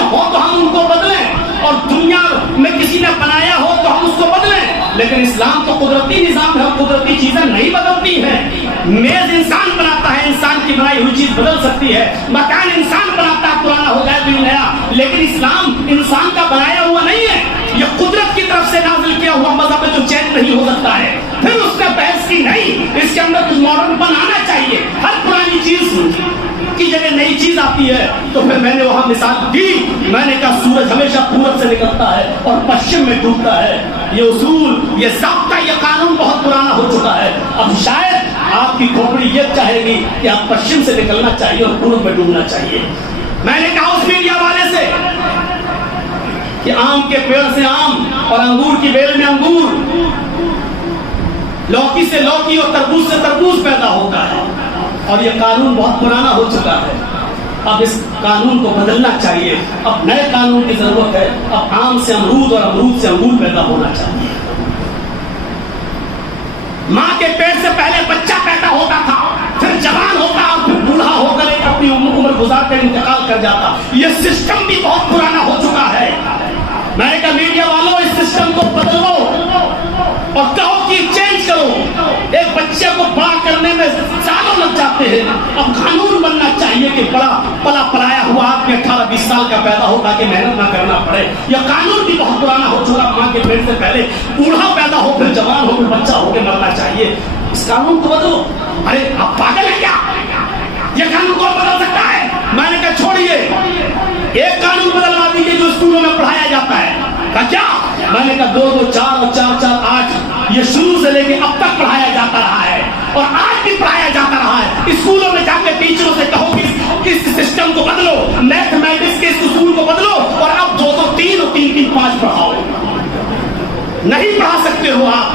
ہو تو ہم ان کو بدلیں, اور دنیا میں کسی نے بنایا ہو تو ہم اس کو بدلیں. لیکن اسلام تو قدرتی نظام ہے, قدرتی چیزیں نہیں بدلتی ہیں. میز انسان بناتا ہے, انسان کی بنائی ہوئی چیز بدل سکتی ہے. مکان انسان بناتا ہے, پرانا ہو جائے بھی نیا. لیکن اسلام انسان کا بنایا ہوا نہیں ہے, یہ قدرت کی طرف سے نازل کیا ہوا مذہب ہے جو چینج نہیں ہو سکتا ہے. پھر اس کا بحث کی نہیں, اس کے اندر کچھ ماڈرن بنانا چاہیے. ہر پرانی چیز کی جگہ نئی چیز آتی ہے. تو پھر میں نے وہاں مثال دی, میں نے کہا سورج ہمیشہ پورب سے نکلتا ہے اور پشچم میں ڈوبتا ہے. یہ اصول, یہ ضابطہ, یہ قانون بہت پرانا ہو چکا ہے. اب شاید آپ کی کھوپڑی یہ چاہے گی کہ آپ پشچم سے نکلنا چاہیے اور پورب میں ڈوبنا چاہیے. میں نے کہا اس میڈیا والے سے کہ آم کے پیڑ سے آم اور انگور کی بیل میں انگور, لوکی سے لوکی اور تربوز سے تربوز پیدا ہوتا ہے. اور یہ قانون بہت پرانا ہو چکا ہے. اب اس قانون کو بدلنا چاہیے. اب نئے قانون کی ضرورت ہے. اب آم سے امرود اور امرود سے انگور پیدا ہونا چاہیے. ماں کے پیٹ سے پہلے بچہ پیدا ہوتا تھا, پھر جوان ہوتا اور پھر بوڑھا ہو کر ایک اپنی عمر گزار کر انتقال کر جاتا. یہ سسٹم بھی بہت پرانا ہو چکا ہے. میں نے کہا میڈیا والوں اس سسٹم کو بدلو اور کہو کہ چینج کرو. ایک بچے کو بڑا کرنے میں سالوں لگ جاتے ہیں. اب قانون بننا چاہیے کہ بڑا پلایا ہوا آدمی 18-20 سال کا پیدا ہو تاکہ محنت نہ کرنا پڑے. یہ قانون بھی بہت پرانا ہو چکا. ماں کے پیٹ سے پہلے بوڑھا پیدا ہو, پھر جوان ہو, پھر بچہ ہو کے مرنا چاہیے. اس قانون کو بدلو. ارے آپ پاگل ہیں کیا؟ یہ قانون کون بدل سکتا ہے؟ میں نے کہا چھوڑیے, ایک قانون بدلوا دیجیے جو اسکولوں میں پڑھایا جاتا ہے. کہا کیا؟ میں نے کہا 2 4 4 4 8 یہ شروع سے لے کے اب تک پڑھایا جاتا رہا ہے اور آج بھی پڑھایا جاتا رہا ہے. اسکولوں میں جا کے ٹیچروں سے کہو کہ اس سسٹم کو بدلو, میتھمیٹکس کے اس اصول کو بدلو اور اب 2 2 3 اور 3 3 5 پڑھاؤ. نہیں پڑھا سکتے ہو آپ.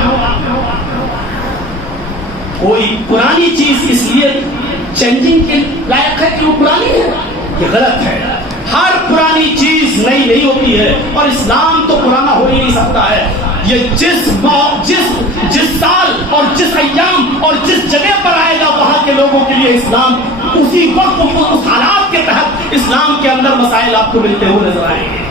کوئی پرانی چیز اس لیے چینجنگ کے لائق ہے کہ وہ پرانی ہے, یہ غلط ہے. ہر پرانی چیز نئی نہیں ہوتی ہے, اور اسلام تو پرانا ہو ہی نہیں سکتا ہے. یہ جس سال اور جس ایام اور جس جگہ پر آئے گا وہاں کے لوگوں کے لیے اسلام اسی وقت اس حالات کے تحت اسلام کے اندر مسائل آپ کو ملتے ہوئے نظر آئیں گے.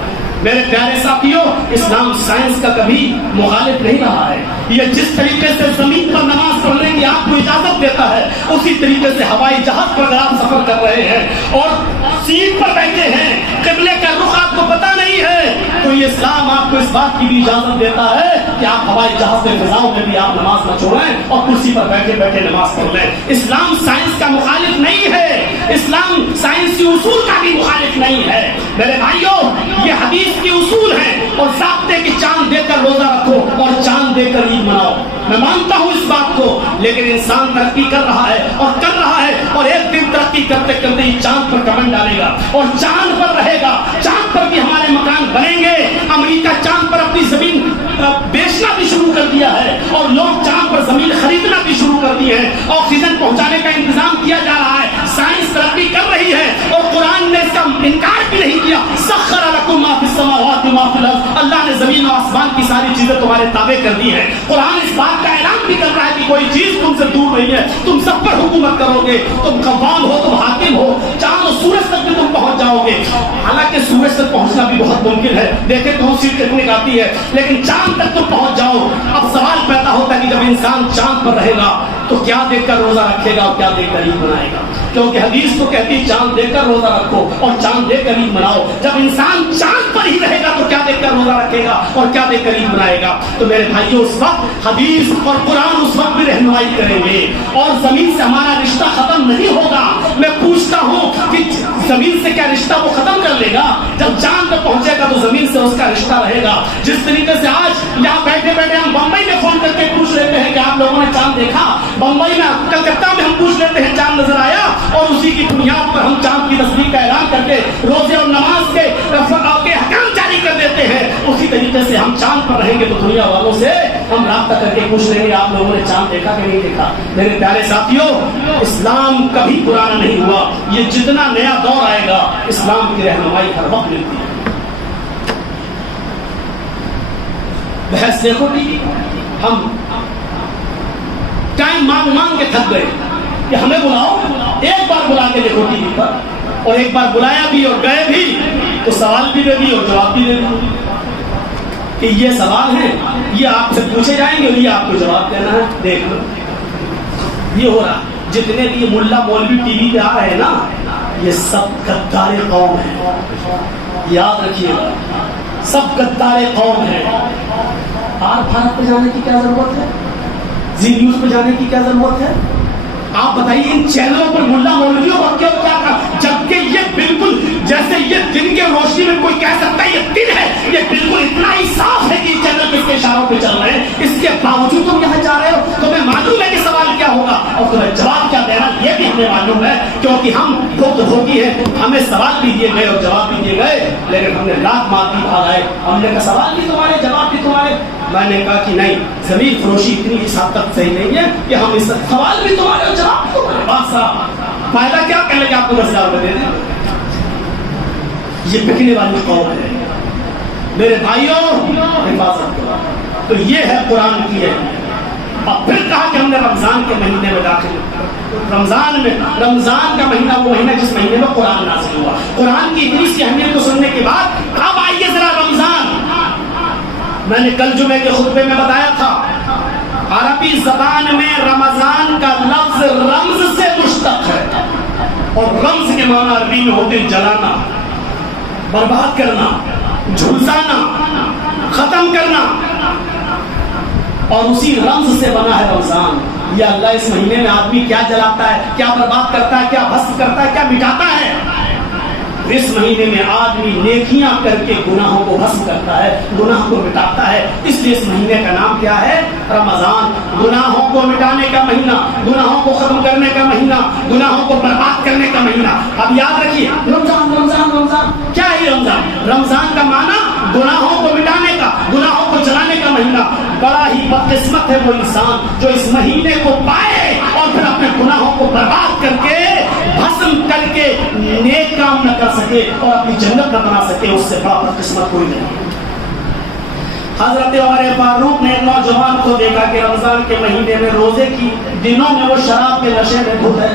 میرے پیارے ساتھیوں، اسلام سائنس کا کبھی مخالف نہیں رہا ہے. یہ جس طریقے سے زمین پر نماز پڑھنے کی آپ کو اجازت دیتا ہے، اسی طریقے سے ہوائی جہاز پر اگر آپ سفر کر رہے ہیں اور سیٹ پر بیٹھے ہیں، قبلے کا رخ آپ کو پتہ نہیں ہے، تو یہ اسلام آپ کو اس بات کی بھی اجازت دیتا ہے کہ آپ ہوائی جہاز میں فضاؤں میں بھی آپ نماز نہ چھوڑیں اور کرسی پر بیٹھے بیٹھے نماز پڑھ لیں. اسلام سائنس کا مخالف نہیں ہے، اسلام سائنسی اصول کا بھی مخالف نہیں ہے. میرے بھائیوں، یہ حدیث کے اصول ہیں اور ضابطے کی چاند دے کر روزہ رکھو اور چاند دے کر عید مناؤ. میں مانتا ہوں اس بات کو، لیکن انسان ترقی کر رہا ہے اور ایک دن ترقی کرتے کرتے ہی چاند پر کمن ڈالے گا اور چاند پر رہے گا. چاند پر بھی ہمارے مکان بنیں گے. امریکہ چاند پر اپنی زمین بیچنا بھی شروع کر دیا ہے اور لوگ چاند پر زمین خریدنا بھی شروع کر دیے ہیں. آکسیجن پہنچانے کا انتظام کیا جا رہا ہے. سائنس ترقی کر رہی ہے اور قرآن نے اس کا انکار بھی نہیں کیا. سخر لکم ما فی السماوات و ما فی الارض، اللہ نے زمین و آسمان کی ساری چیزیں تمہارے تابع کر دی ہیں. قرآن اس بات کا اعلان بھی کر رہا ہے کہ کوئی چیز تم سے دور نہیں ہے، تم سب پر حکومت کرو گے. تم قوام ہو، تم حاکم ہو. چاند و سورج تک بھی تم پہنچ جاؤ گے. حالانکہ سورج تک پہنچنا بھی بہت ممکن ہے، دیکھیں تو سیٹ ٹیکنیک آتی ہے، لیکن چاند تک تم پہنچ جاؤ. اب سوال پیدا ہوتا ہے کہ جب انسان چاند پر رہے گا تو کیا دیکھ کر روزہ رکھے گا اور کیا دیکھ کر عید منائے گا؟ کیونکہ حدیث تو کہتی چاند دیکھ کر روزہ رکھو اور چاند دیکھ کر عید مناؤ. جب انسان چاند پر ہی رہے گا تو کیا دیکھ کر روزہ رکھے گا اور کیا دیکھ کر عید منائے گا؟ تو میرے بھائیوں، اس وقت حدیث اور قرآن اس وقت بھی رہنمائی کریں گے اور زمین سے ہمارا رشتہ ختم نہیں ہوگا. میں پوچھتا ہوں کہ زمین سے کیا رشتہ وہ ختم کر لے گا؟ جب چاند پہ پہنچے گا تو زمین سے اس کا رشتہ رہے گا. جس طریقے سے آج یہاں بیٹھے بیٹھے ہم بمبئی میں فون کر کے پوچھ لیتے ہیں کہ آپ لوگوں نے چاند دیکھا، بمبئی میں کلکتہ میں ہم پوچھ لیتے ہیں چاند نظر آیا، اور اسی کی بنیاد پر ہم چاند کی تصدیق کا اعلان کر کے روزے اور نماز کے حکام جاری کر دیتے ہیں. اسی طریقے سے ہم چاند پر رہیں گے تو دنیا والوں سے ہم رابطہ کر کے پوچھ لیں گے آپ لوگوں نے چاند دیکھا کہ نہیں دیکھا. میرے پیارے ساتھیوں، اسلام کبھی پرانا نہیں ہوا. یہ جتنا نیا دور آئے گا اسلام کی رہنمائی ہر وقت ملتی ہے. بحث دیکھو بھی، ہم ٹائم مانگ مانگ کے تھک گئے کہ ہمیں بلاؤ. ایک بار بلا کے دیکھو ٹی وی پر، اور ایک بار بلایا بھی اور گئے بھی تو سوال بھی دے دی اور جواب بھی دے دی کہ یہ سوال ہے، یہ آپ سے پوچھے جائیں گے اور یہ آپ کو جواب دینا ہے. دیکھ لو یہ ہو رہا. جتنے بھی ملا مولوی ٹی وی پہ آ رہے ہیں نا، یہ سب غدار قوم ہے. یاد رکھیے گا، سب غدار قوم ہے. آر بھارت پہ جانے کی کیا ضرورت ہے؟ زی نیوز پہ جانے کی کیا ضرورت ہے؟ آپ بتائیے ان چینلوں پر ملا مولویوں کو کیا کیا، جبکہ یہ بالکل جیسے یہ دن کے روشنی میں کوئی کہہ سکتا ہے یہ دن ہے، یہ بالکل اتنا ہی صاف ہے کہ یہ چینل کس کے اشاروں پہ چل رہے ہیں. اس کے باوجود تم یہاں جا رہے ہو. تمہیں معلوم ہے کہ سوال کیا ہوگا اور تمہیں جواب کیا دینا یہ بھی ہمیں معلوم ہے، کیونکہ ہم خود ہوگی ہے. ہمیں سوال بھی دیے گئے اور جواب بھی دیے گئے، لیکن ہم نے لات مار دی بھاگ آئے. ہم نے کہا سوال بھی تمہارے، جواب بھی تمہارے. میں نے کہا کہ نہیں، زمین فروشی اتنی اس حد تک صحیح نہیں ہے کہ ہم اس سوال بھی تمہارے اور جواب بھی تمہارے. بات صاحب فائدہ کیا کر لیں گے؟ آپ کو 10,000 روپے دے دیں. یہ بکنے والی قوم ہے. میرے بھائیوں، حفاظت کرو. تو یہ ہے قرآن کی ہے. اور پھر کہا کہ ہم نے رمضان کے مہینے میں داخل، رمضان کا مہینہ وہ مہینہ جس مہینے میں قرآن نازل ہوا. قرآن کی اتنی سی اہمیت کو سننے کے بعد اب آئیے ذرا رمضان. میں نے کل جمعے کے خطبے میں بتایا تھا، عربی زبان میں رمضان کا لفظ رمز سے مشتق ہے، اور رمز کے معنی عربی میں ہوتے جلانا، برباد کرنا، جھلسانا، ختم کرنا، اور اسی رمز سے بنا ہے رمضان. یا اللہ اس مہینے میں آدمی کیا جلاتا ہے، کیا برباد کرتا ہے، کیا بھسم کرتا ہے، کیا مٹاتا ہے. اس مہینے میں آدمی نیکیاں کر کے گناہوں کو بھسم کرتا ہے، گناہوں کو مٹاتا ہے. اس لیے اس مہینے کا نام کیا ہے؟ رمضان. گناہوں کو مٹانے کا مہینہ، گناہوں کو ختم کرنے کا مہینہ، گناہوں کو برباد کرنے کا مہینہ. اب یاد رکھیے، رمضان رمضان رمضان کیا ہے؟ رمضان، رمضان کا معنی گناہوں کو مٹانے کا، گناہوں کو جلانے کا مہینہ. بڑا ہی بدقسمت ہے وہ انسان جو اس مہینے کو پائے اور پھر اپنے گناہوں کو برباد کر کے، بھسم کر کے نیک کام نہ کر سکے اور اپنی جنت نہ بنا سکے. اس سے بڑا بدقسمت کوئی نہیں. حضرت عمر فاروق نے ایک نوجوان کو دیکھا کہ رمضان کے مہینے میں روزے کی دنوں میں وہ شراب کے نشے میں دھت ہے.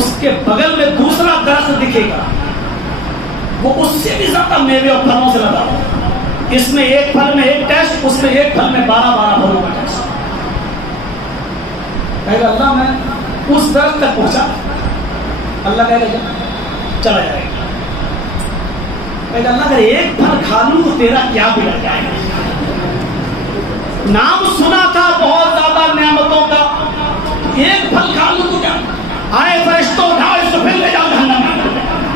اس کے بغل میں دوسرا درخت دکھے گا، وہ اس سے بھی زیادہ میوے اور پھلوں سے لگا ہو، اس میں ایک پھل میں ایک ٹیسٹ، اس میں ایک پھل میں 12 پھلوں کا ٹیسٹ. کہے گا اللہ میں اس درخت تک پہنچا، اللہ کہے گا چلا جائے گا. کہے گا اللہ اگر ایک پھل کھا لوں تو تیرا کیا بگڑ جائے گا؟ نام سنا تھا بہت زیادہ نعمتوں کا، ایک پھل کھا لوں تو کیا؟ آئے فرشتوں اٹھاؤ اس کو پھر لے جاؤ جہنم میں.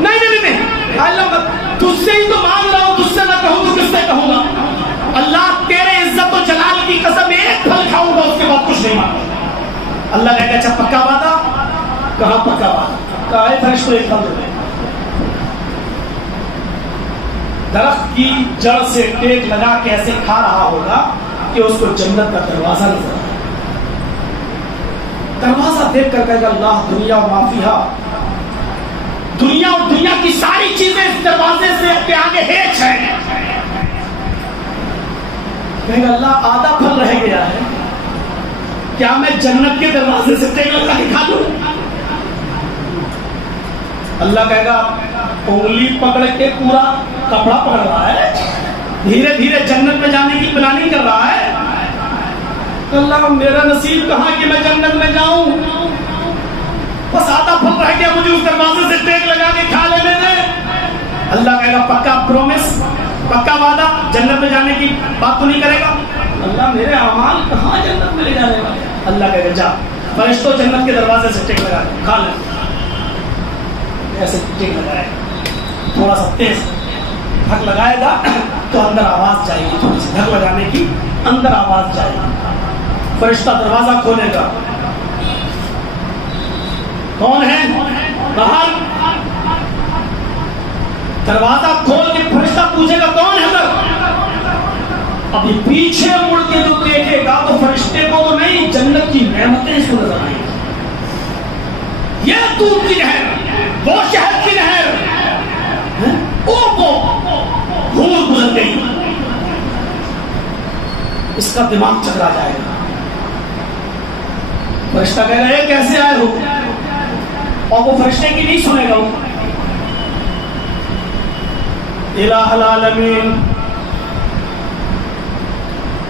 نہیں اللہ تجھ سے ہی تو مانگ رہا ہوں، تجھ سے نہ کہوں تو کس سے کہوں گا؟ اللہ تیرے عزت و جلال کی قسم ایک پھل کھاؤں گا، اس کے بعد کچھ نہیں مانگا. اللہ کہے گا اچھا پکا وعدہ؟ کہاں پکا وعدہ؟ کہا ہے فرشتوں ایک پھل دے. درخت کی جڑ سے ٹیک لگا کے ایسے کھا رہا ہوگا کہ اس کو جنت کا دروازہ نظر آئے. دروازہ دیکھ کر کہے گا اللہ دنیا و مافیہا، دنیا اور دنیا کی ساری چیزیں اس دروازے سے اپنے آگے ہیچ ہیں. کہے گا اللہ آدھا پھل رہ گیا ہے، کیا میں جنت کے دروازے سے ٹیک لگا کے کھا لوں؟ اللہ کہے گا انگلی پکڑ کے پورا کپڑا پکڑ رہا ہے، دھیرے دھیرے جنت میں جانے کی پلاننگ کر رہا ہے. اللہ میرا نصیب کہاں کہ میں جنت میں جاؤں، بس آدھا پھل رہ گیا، مجھے اس دروازے سے ٹیک لگا کے کھا لینے دے. اللہ کہے گا پکا پرومس، پکا وعدہ، جنت میں جانے کی بات تو نہیں کرے گا؟ اللہ میرے اعمال کہاں جنت میں لے جانے گا؟ اللہ کہے گا جا فرشتوں جنت کے دروازے سے ٹیک لگا کے کھا لے. ایسے ٹیک لگائے تھوڑا سا تیز دھک لگائے گا تو اندر آواز جائے گی، تھوڑی سی دھک لگانے کی اندر آواز جائے گی. فرشتہ دروازہ کھولے گا، کون ہے باہر؟ دروازہ کھول کے فرشتہ پوچھے گا کون ہے سر؟ ابھی پیچھے مڑ کے جو دیکھے گا تو فرشتے کو تو نہیں، جنت کی نعمتیں اس کو نظر آئیں گی. یہ دودھ کی نہر، وہ شہد کی نہر، وہ حور گزر گئی. اس کا دماغ چکرا جائے گا. فرشتہ کہہ رہے ہیں کیسے آئے ہو؟ اور وہ فرشتے کی نہیں سنے گا. الہ العالمین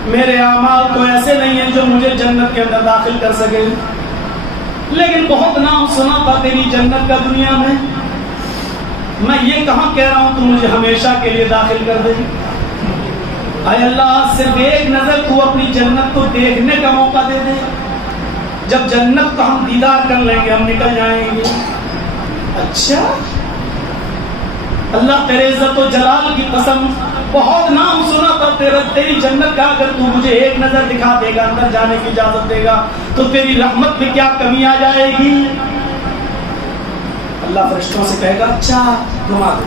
میرے اعمال تو ایسے نہیں ہیں جو مجھے جنت کے اندر داخل کر سکے، لیکن بہت نام سنا تھا تیری جنت کا دنیا میں، میں یہ کہاں کہہ رہا ہوں تو مجھے ہمیشہ کے لیے داخل کر دے. اے اللہ صرف ایک نظر تو اپنی جنت کو دیکھنے کا موقع دے دے، جب جنت کا ہم دیدار کر لیں گے ہم نکل جائیں گے. اچھا اللہ تیرے عزت و جلال کی قسم بہت نام سنا تھا تیری جنت کا، اگر تو مجھے ایک نظر دکھا دے گا، اندر جانے کی اجازت دے گا تو تیری رحمت میں کیا کمی آ جائے گی؟ اللہ فرشتوں سے کہے گا اچھا گھما دو،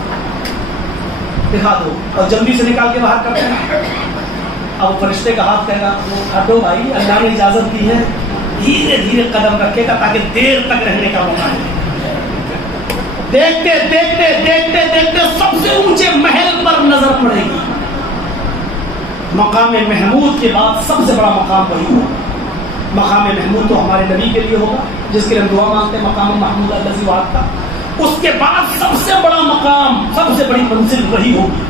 دکھا دو، اور جلدی سے نکال کے باہر کر دینا. اب فرشتے کا ہاتھ کہے گا ہٹو بھائی، اللہ نے اجازت دی ہے. دھیرے دھیرے قدم رکھے گا تاکہ دیر تک رہنے کا موقع ملے. دیکھتے دیکھتے دیکھتے دیکھتے سب سے اونچے محل پر نظر پڑے گی. مقام محمود کے بعد سب سے بڑا مقام وہی ہوگا. مقام محمود تو ہمارے نبی کے لیے ہوگا جس کے لیے ہم دعا مانگتے ہیں، مقام محمود الذی وعدتہ. اس کے بعد سب سے بڑا مقام، سب سے بڑی منزل وہی ہوگی.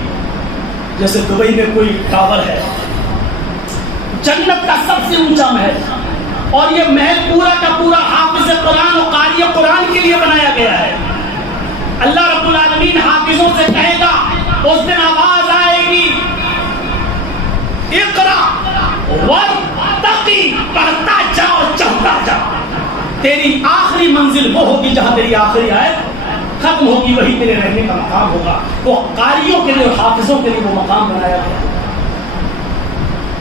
جیسے دبئی میں کوئی ٹاور ہے، جنت کا سب سے اونچا محل، اور یہ محل پورا کا پورا حافظ قرآن و قاری قرآن کے لیے بنایا گیا ہے. اللہ رب العالمین حافظوں سے کہے گا، اس دن آواز آئے گی اقرا ورتقی، پڑھتا جاؤ چڑھتا جاؤ. تیری آخری منزل وہ ہوگی جہاں تیری آخری آیت ختم ہوگی، وہی تیرے رہنے کا مقام ہوگا. وہ قاریوں کے لیے اور حافظوں کے لیے وہ مقام بنایا گیا.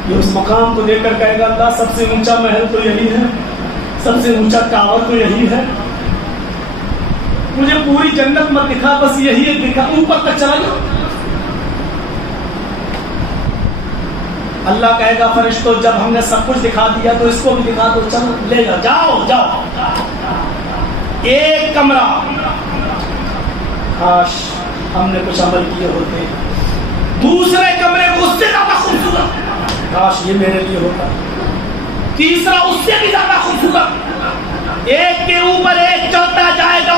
یہ اس مقام کو دیکھ کر کہے گا اللہ سب سے اونچا محل تو یہی ہے، سب سے اونچا ٹاور تو یہی ہے. مجھے پوری جنت مت دکھا، بس یہی ایک دکھا، اوپر تک چلا جاؤ. اللہ کہے گا فرشتوں جب ہم نے سب کچھ دکھا دیا تو اس کو بھی دکھا دو، چلو لے جاؤ، جاؤ جاؤ. ایک کمرہ، کاش ہم نے کچھ عمل کیے ہوتے. دوسرے کمرے کو اس سے زیادہ خوبصورت، کاش یہ میرے لیے ہوتا. تیسرا اس سے بھی زیادہ خوبصورت. ایک کے اوپر ایک چڑھتا جائے گا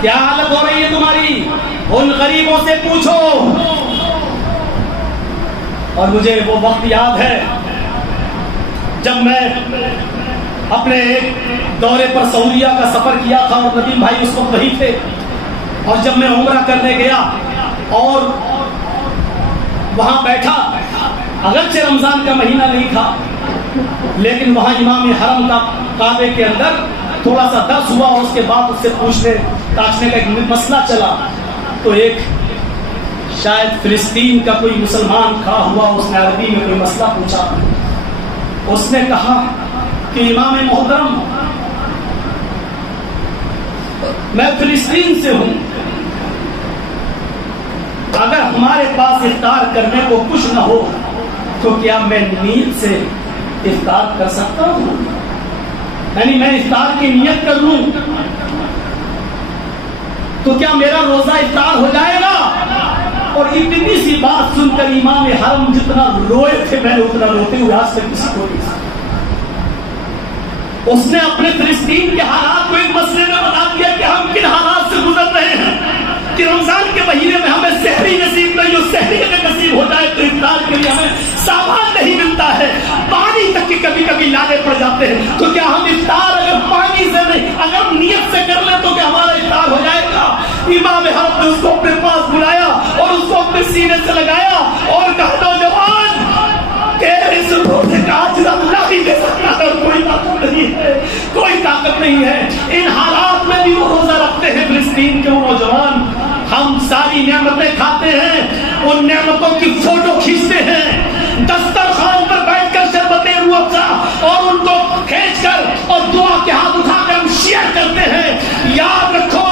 کیا حالت ہو رہی ہے تمہاری؟ ان غریبوں سے پوچھو. اور مجھے وہ وقت یاد ہے جب میں اپنے ایک دورے پر سعودیہ کا سفر کیا تھا اور ندیم بھائی اس وقت وہی تھے. اور جب میں عمرہ کرنے گیا اور وہاں بیٹھا، اگرچہ رمضان کا مہینہ نہیں تھا لیکن وہاں امام حرم کا کعبے کے اندر تھوڑا سا درس ہوا اور اس کے بعد اس سے پوچھنے تاچنے کا ایک مسئلہ چلا. تو ایک شاید فلسطین کا کوئی مسلمان کھڑا ہوا، اس نے عربی میں کوئی مسئلہ پوچھا. اس نے کہا کہ امام محترم میں فلسطین سے ہوں، اگر ہمارے پاس افطار کرنے کو کچھ نہ ہو تو کیا میں نیت سے افطار کر سکتا ہوں؟ یعنی میں افطار کی نیت کر لوں تو کیا میرا روزہ افطار ہو جائے گا؟ اور اتنی سی بات سن کر امام حرم جتنا روئے تھے میں نے اتنا روتے ہوئے آج تک کسی کو نہیں. اس نے اپنے فلسطین کے حالات کو ایک مسئلے میں بتا دیا کہ ہم کن حالات سے گزر رہے ہیں کہ رمضان کے مہینے میں ہمیں سحری نصیب نہیں، جو سحری اگر نصیب ہو جائے تو افطار کے لیے ہمیں سامان نہیں ملتا ہے، پانی تک کے کبھی کبھی لانے پڑ جاتے ہیں. تو کیا ہم افطار اگر پانی سے نہیں اگر نیت سے کر لیں تو کیا ہمارا افطار ہو جائے گا؟ امام حرم نے اس کو اپنے پاس بلایا اور اس کو اپنے سینے سے لگایا اور کہا نوجوان کہ اس روزے کا اجر اللہ ہی دے سکتا ہے، کوئی طاقت نہیں ہے، کوئی طاقت نہیں ہے. ان حالات میں بھی وہ روزہ رکھتے ہیں فلسطین کے وہ نوجوان. ہم ساری نعمتیں کھاتے ہیں، ان نعمتوں کی فوٹو کھینچتے ہیں، دسترخوان پر بیٹھ کر شربت روح افزا اور ان کو کھینچ کر اور دعا کے ہاتھ اٹھا کر ہم شیئر کرتے ہیں. یاد رکھو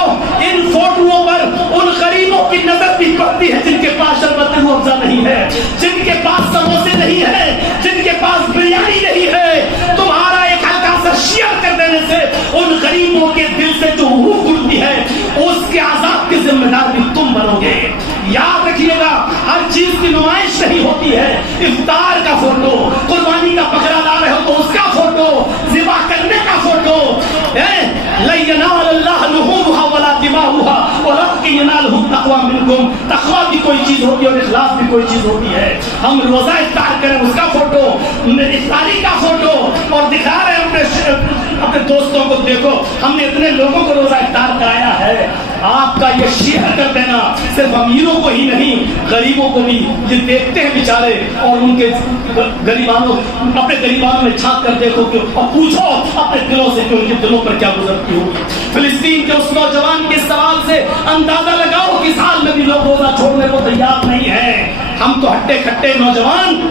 ان فوٹوؤں پر ان غریبوں کی نظر بھی پڑتی ہے جن کے پاس شربت روح افزا نہیں ہے، جن کے پاس سموسے نہیں ہے، جن کے پاس بریانی نہیں ہے. تمہارا ایک ہلکا سا شیئر کر دینے سے ان غریبوں کے دل سے جو روح اٹھتی ہے اس کے عذاب کے ذمہ دار بھی تم بنو گے. یاد رکھیے گا ہر چیز کی نمائش نہیں ہوتی ہے. افطار کا فوٹو، قربانی کا بکرا لا رہے ہو تو اس کا فوٹو، ذبح کرنے کا فوٹو، لن ينال الله لحومها ولا دماؤها ولكن يناله التقوى منكم. تقوی بھی کوئی چیز ہوتی ہے اور اخلاص بھی کوئی چیز ہوتی ہے. ہم روزہ افطار کریں اس کا فوٹو، افطاری کا فوٹو اور دکھا رہے ہیں اپنے دوستوں کو، دیکھو ہم نے اتنے لوگوں کو روزہ افطار کرایا ہے. آپ کا یہ شیئر کر دینا صرف امیروں کو ہی نہیں غریبوں کو بھی یہ دیکھتے ہیں بیچارے اور ان کے غریبانوں اپنے غریبانوں میں چھانک کر دیکھو کہ اور پوچھو اپنے دلوں سے کہ ان کے دلوں پر کیا گزرتی ہوگی. فلسطین کے اس نوجوان کے سوال سے اندازہ لگاؤ کہ اس حال میں بھی لوگ روزہ چھوڑنے کو تیار نہیں ہیں. ہم تو ہٹے کھٹے نوجوان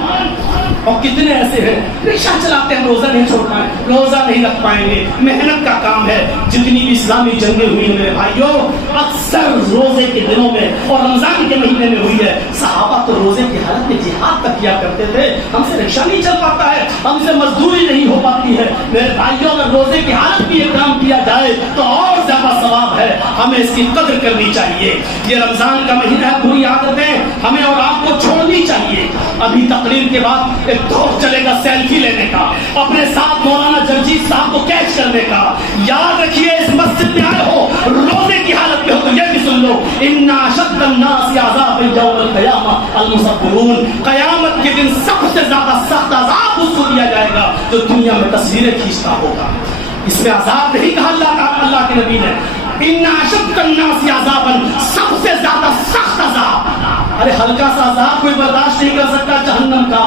اور کتنے ایسے ہیں رکشہ چلاتے ہیں، روزہ نہیں چھوڑ پائیں، روزہ نہیں رکھ پائیں گے. محنت کا کام ہے. جتنی بھی اسلامی جنگیں ہوئی ہیں میرے بھائیوں اکثر روزے کے دنوں میں اور رمضان کے مہینے میں ہوئی ہے. صحابہ تو روزے کی حالت میں جہاد تک کیا کرتے تھے. ہم سے رکشہ نہیں چل پاتا ہے، ہم سے مزدوری نہیں ہو پاتی ہے. میرے بھائیوں اگر روزے کی حالت میں یہ کام کیا جائے تو اور زیادہ ثواب ہے. ہمیں اس کی قدر کرنی چاہیے. یہ رمضان کا مہینہ ہے، بری عادتیں ہمیں اور آپ کو چھوڑنی چاہیے. ابھی تقریر کے بعد ایک دور چلے گا سیلفی لینے کا، اپنے ساتھ مولانا جگجیت صاحب کو کیچ کرنے کا. یاد رکھیے اس مسجد میں آئے ہو روزے کی حالت میں ہو تو یہ بھی سن لو ان اشد الناس عذاب یوم القیامہ المصبرون. قیامت کے دن سب سے زیادہ سخت عذاب اس کو دیا جائے گا جو دنیا میں تصویریں کھینچتا ہوگا. اس میں عذاب نہیں کہا اللہ کے نبی نے، ان اشد الناس عذابا، سب سے زیادہ سخت عذاب. ارے ہلکا سا عذاب کوئی برداشت نہیں کر سکتا جہنم کا.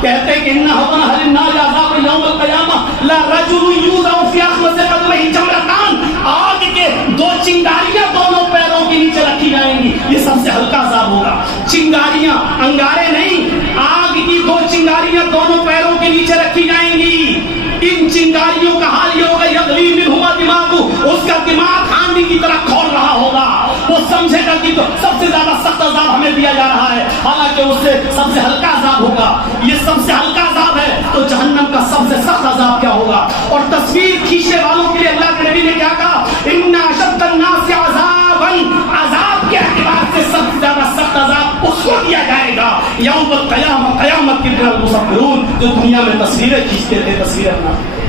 کہتے کہ ان حقن اہل النار عذاب یوم القیامہ لا رجل یوضع فی اخمص قدمہ جمرتان. آگ کے دو چنگاریاں دونوں پیروں کے نیچے رکھی جائیں گی، یہ سب سے ہلکا عذاب ہوگا. چنگاریاں، انگارے نہیں، آگ کی دو چنگاریاں دونوں پیروں کے نیچے رکھی جائیں گی. ان چنگاریوں کا حال یہ ہوگا یغلی منہما دماغ، اس کا دماغ ہانڈی کی طرح کھول رہا ہوگا. وہ سمجھے گا کہ تو سب سے زیادہ سخت عذاب ہمیں دیا جا رہا ہے، حالانکہ اس سے سب سے ہلکا عذاب ہوگا. یہ سب سے ہلکا عذاب ہے تو جہنم کا سب سے سخت عذاب کیا ہوگا. اور تصویر کھینچنے والوں کے لیے اللہ کے نبی نے کیا کہا، ان اشد الناس عذابا، عذاب کے اعتبار سے سب سے زیادہ سخت عذاب اس کو دیا جائے گا یوم القیامہ، قیامت کے دن المصبرون، جو دنیا میں تصویریں کھینچتے تھے، تصویریں بناتے تھے.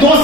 2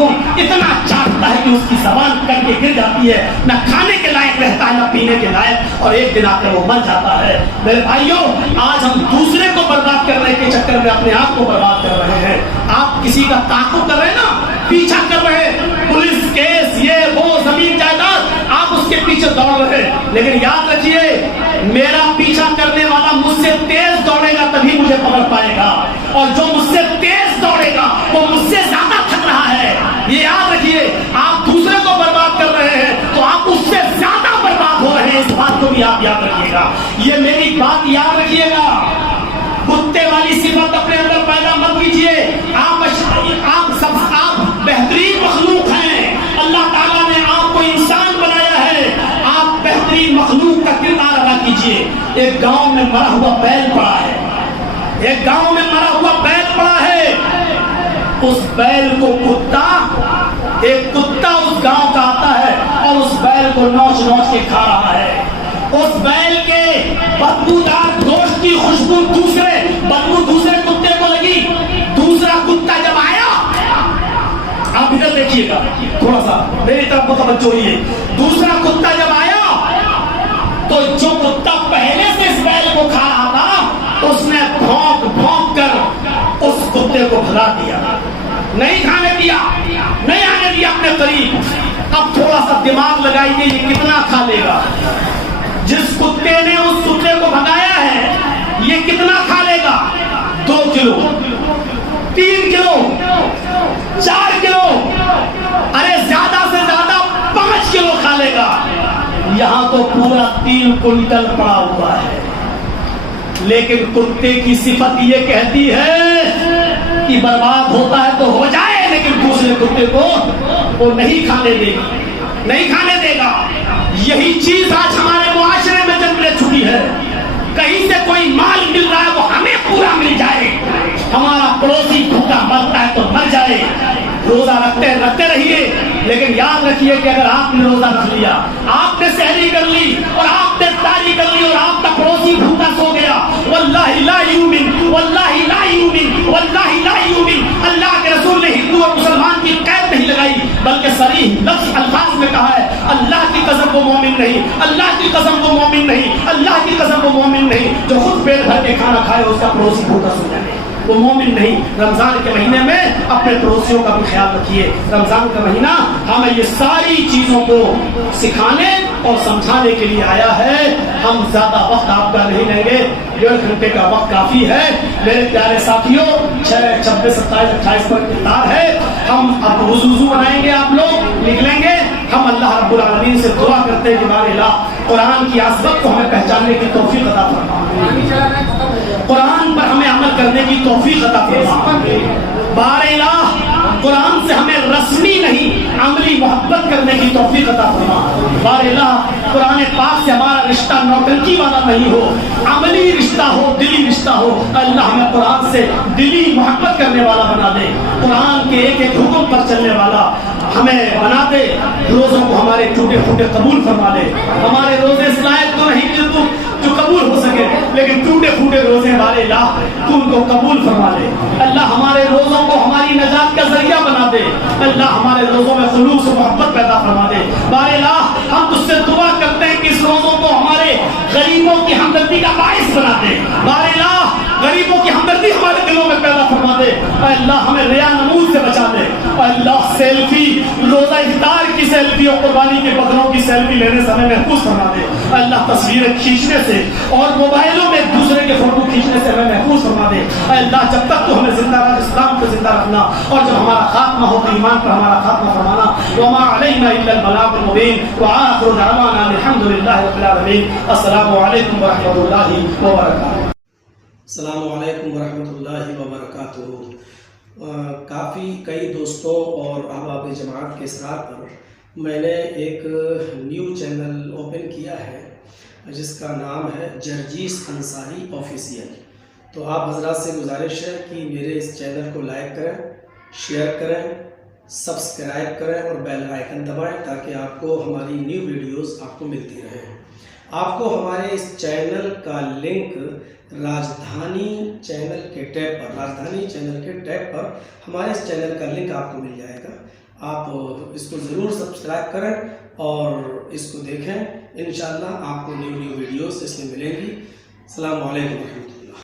خون اتنا چاٹتا ہے کہ اس کی زبان کٹ کے گر جاتی ہے، نہ کھانے کے لائق رہتا ہے نہ پینے کے لائق، اور ایک دن آ کر وہ مر جاتا ہے۔ میرے بھائیوں، آج ہم دوسرے کو برباد کرنے کے چکر میں اپنے آپ کو برباد کر رہے ہیں۔ آپ کسی کا تعاقب کر رہے ہیں نا، پیچھا کر رہے ہیں، پولیس کیس یہ وہ زمین جائیداد، آپ اس کے پیچھے دوڑ رہے ہیں، لیکن یاد رکھیے میرا پیچھا کرنے والا مجھ سے تیز دوڑے گا تبھی مجھے پکڑ پائے گا، اور جو مجھ سے تیز دوڑے گا وہ مجھ سے زیادہ تھک رہا ہے۔ یہ یاد رکھیے، آپ دوسرے کو برباد کر رہے ہیں تو آپ اس سے زیادہ برباد ہو رہے ہیں، اس بات کو بھی آپ یاد رکھیے گا۔ یہ میری بات یاد رکھیے گا، کتے والی صفت اپنے اندر پیدا مت کیجیے۔ آپ بہترین مخلوق ہیں، اللہ تعالیٰ نے آپ کو انسان بنایا ہے، آپ بہترین مخلوق کا کردار ادا کیجیے۔ ایک گاؤں میں مرا ہوا بیل پڑا ہے، ایک گاؤں میں مرا ہوا بیل پڑا ہے، اس بیل کو ایک کتا اس گاؤں کا آتا ہے اور اس بیل کو نوچ نوچ کے کھا رہا ہے۔ اس بیل کے بدبودار گوشت کی خوشبو دوسرے کتے کو لگی۔ دوسرا کتا جب آیا، آپ ادھر دیکھیے گا تھوڑا سا میری طرف کو توجہ ہوئی ہے، دوسرا کتا جب آیا تو جو کتا پہلے سے اس بیل کو کھا رہا تھا اس نے بھونک بھونک کر اس کتے کو بھگا دیا، نہیں کھانے دیا، نہیں آنے دیا اپنے قریب۔ اب تھوڑا سا دماغ لگائیے، یہ کتنا کھا لے گا؟ جس کتے نے اس کتے کو بھگایا ہے یہ کتنا کھا لے گا؟ 2 کلو، 3 کلو، 4 کلو، ارے زیادہ سے زیادہ 5 کلو کھا لے گا۔ یہاں تو پورا 3 کنٹل پڑا ہوا ہے، لیکن کتے کی صفت یہ کہتی ہے کہ برباد ہوتا ہے تو ہو جائے، لیکن دوسرے کتے کو وہ نہیں کھانے دے گا، نہیں کھانے دے گا۔ یہی چیز آج ہمارے معاشرے میں جنم لے چکی ہے۔ کہیں سے کوئی مال مل رہا ہے وہ ہمیں پورا مل جائے، ہمارا پڑوسی بھوکا مرتا ہے تو مر جائے۔ روزہ رکھتے رہیے، لیکن یاد رکھیے کہ اگر آپ نے روزہ رکھ لیا، آپ نے سحری کر لی اور آپ نے افطاری کر لی اور آپ کا پڑوسی بھوکا سو گیا، واللہ لا یؤمن، واللہ لا یؤمن، واللہ لا یؤمن۔ اللہ کے رسول نے ہندو اور مسلمان کی قید نہیں لگائی، بلکہ صریح لفظ الفاظ میں کہا ہے اللہ کی قسم وہ مومن نہیں، اللہ کی قسم وہ مومن نہیں، اللہ کی قسم وہ مومن نہیں جو خود پیٹ بھر کے کھانا کھائے اس کا پڑوسی بھوکا سو جائے، وہ مومن نہیں۔ رمضان کے مہینے میں اپنے پڑوسیوں کا بھی خیال رکھیے۔ رمضان کا مہینہ ہمیں یہ ساری چیزوں کو سکھانے اور سمجھانے کے لیے آیا ہے۔ ہم زیادہ وقت آپ کا نہیں لیں گے، 1.5 گھنٹے کا وقت کافی ہے۔ میرے پیارے ساتھیوں، 6، 26، 27، 28 پر افطار ہے۔ ہم اب وضو بنائیں گے، آپ لوگ نکلیں گے۔ ہم اللہ رب العالمین سے دعا کرتے ہیں کہ بار الہ قرآن کی عظمت کو ہمیں پہچاننے کی توفیق عطا فرما، قرآن پر ہمیں عمل کرنے کی توفیق عطا فرما۔ بار الہ قرآن سے ہمیں رسمی نہیں عملی محبت کرنے کی توفیق عطا فرما۔ بار الہ قرآن پاک سے ہمارا رشتہ نوٹنکی والا نہیں ہو، عملی رشتہ ہو، دلی رشتہ ہو۔ اللہ ہمیں قرآن سے دلی محبت کرنے والا بنا دے، قرآن کے ایک ایک حکم پر چلنے والا ہمیں بنا دے۔ روزوں کو ہمارے ٹوٹے پھوٹے قبول فرما دے۔ ہمارے روزے اس لائق تو نہیں جو قبول ہو سکے، لیکن ٹوٹے پھوٹے روزے ہمارے تو ان کو قبول فرما دے۔ اللہ ہمارے روزوں کو ہماری نجات کا ذریعہ بنا دے۔ اللہ ہمارے روزوں میں خلوص و محبت پیدا فرما دے۔ بار الہ ہم تجھ سے دعا کرتے ہیں کہ اس روزوں کو ہمارے غریبوں کی ہمدردی کا باعث بنا دے۔ بار الہ غریبوں کی ہمدردی ہمارے دلوں میں پیدا فرما دے۔ اے اللہ ہمیں ریا نمود سے بچا دے۔ اے اللہ سیلفی، روزہ افطار کی سیلفی اور قربانی کے بکروں کی سیلفی لینے سے ہمیں محفوظ فرما دے۔ اے اللہ تصویریں کھینچنے سے اور موبائلوں میں ایک دوسرے کے فوٹو کھینچنے سے ہمیں محفوظ فرما دے۔ اے اللہ جب تک تو ہمیں زندہ رکھ، اسلام کو زندہ رکھنا، اور جب ہمارا خاتمہ ہو تو ایمان پر ہمارا خاتمہ فرمانا۔ وما علینا الا البلاغ المبین، وآخر دعوانا الحمد للہ رب العالمین۔ السلام علیکم ورحمۃ اللہ وبرکاتہ۔ السلام علیکم ورحمۃ اللہ وبرکاتہ۔ کئی دوستوں اور احباب جماعت کے اصرار پر میں نے ایک نیو چینل اوپن کیا ہے جس کا نام ہے جرجیس انصاری آفیشیل۔ تو آپ حضرات سے گزارش ہے کہ میرے اس چینل کو لائک کریں، شیئر کریں، سبسکرائب کریں اور بیل آئیکن دبائیں تاکہ آپ کو ہماری نیو ویڈیوز آپ کو ملتی رہیں۔ آپ کو ہمارے اس چینل کا لنک راجدھانی چینل کے ٹیب پر ہمارے اس چینل کا لنک آپ کو مل جائے گا۔ آپ اس کو ضرور سبسکرائب کریں اور اس کو دیکھیں. انشاءاللہ آپ کو نیو ویڈیوز اس میں ملیں گی. السلام علیکم ورحمۃ اللہ.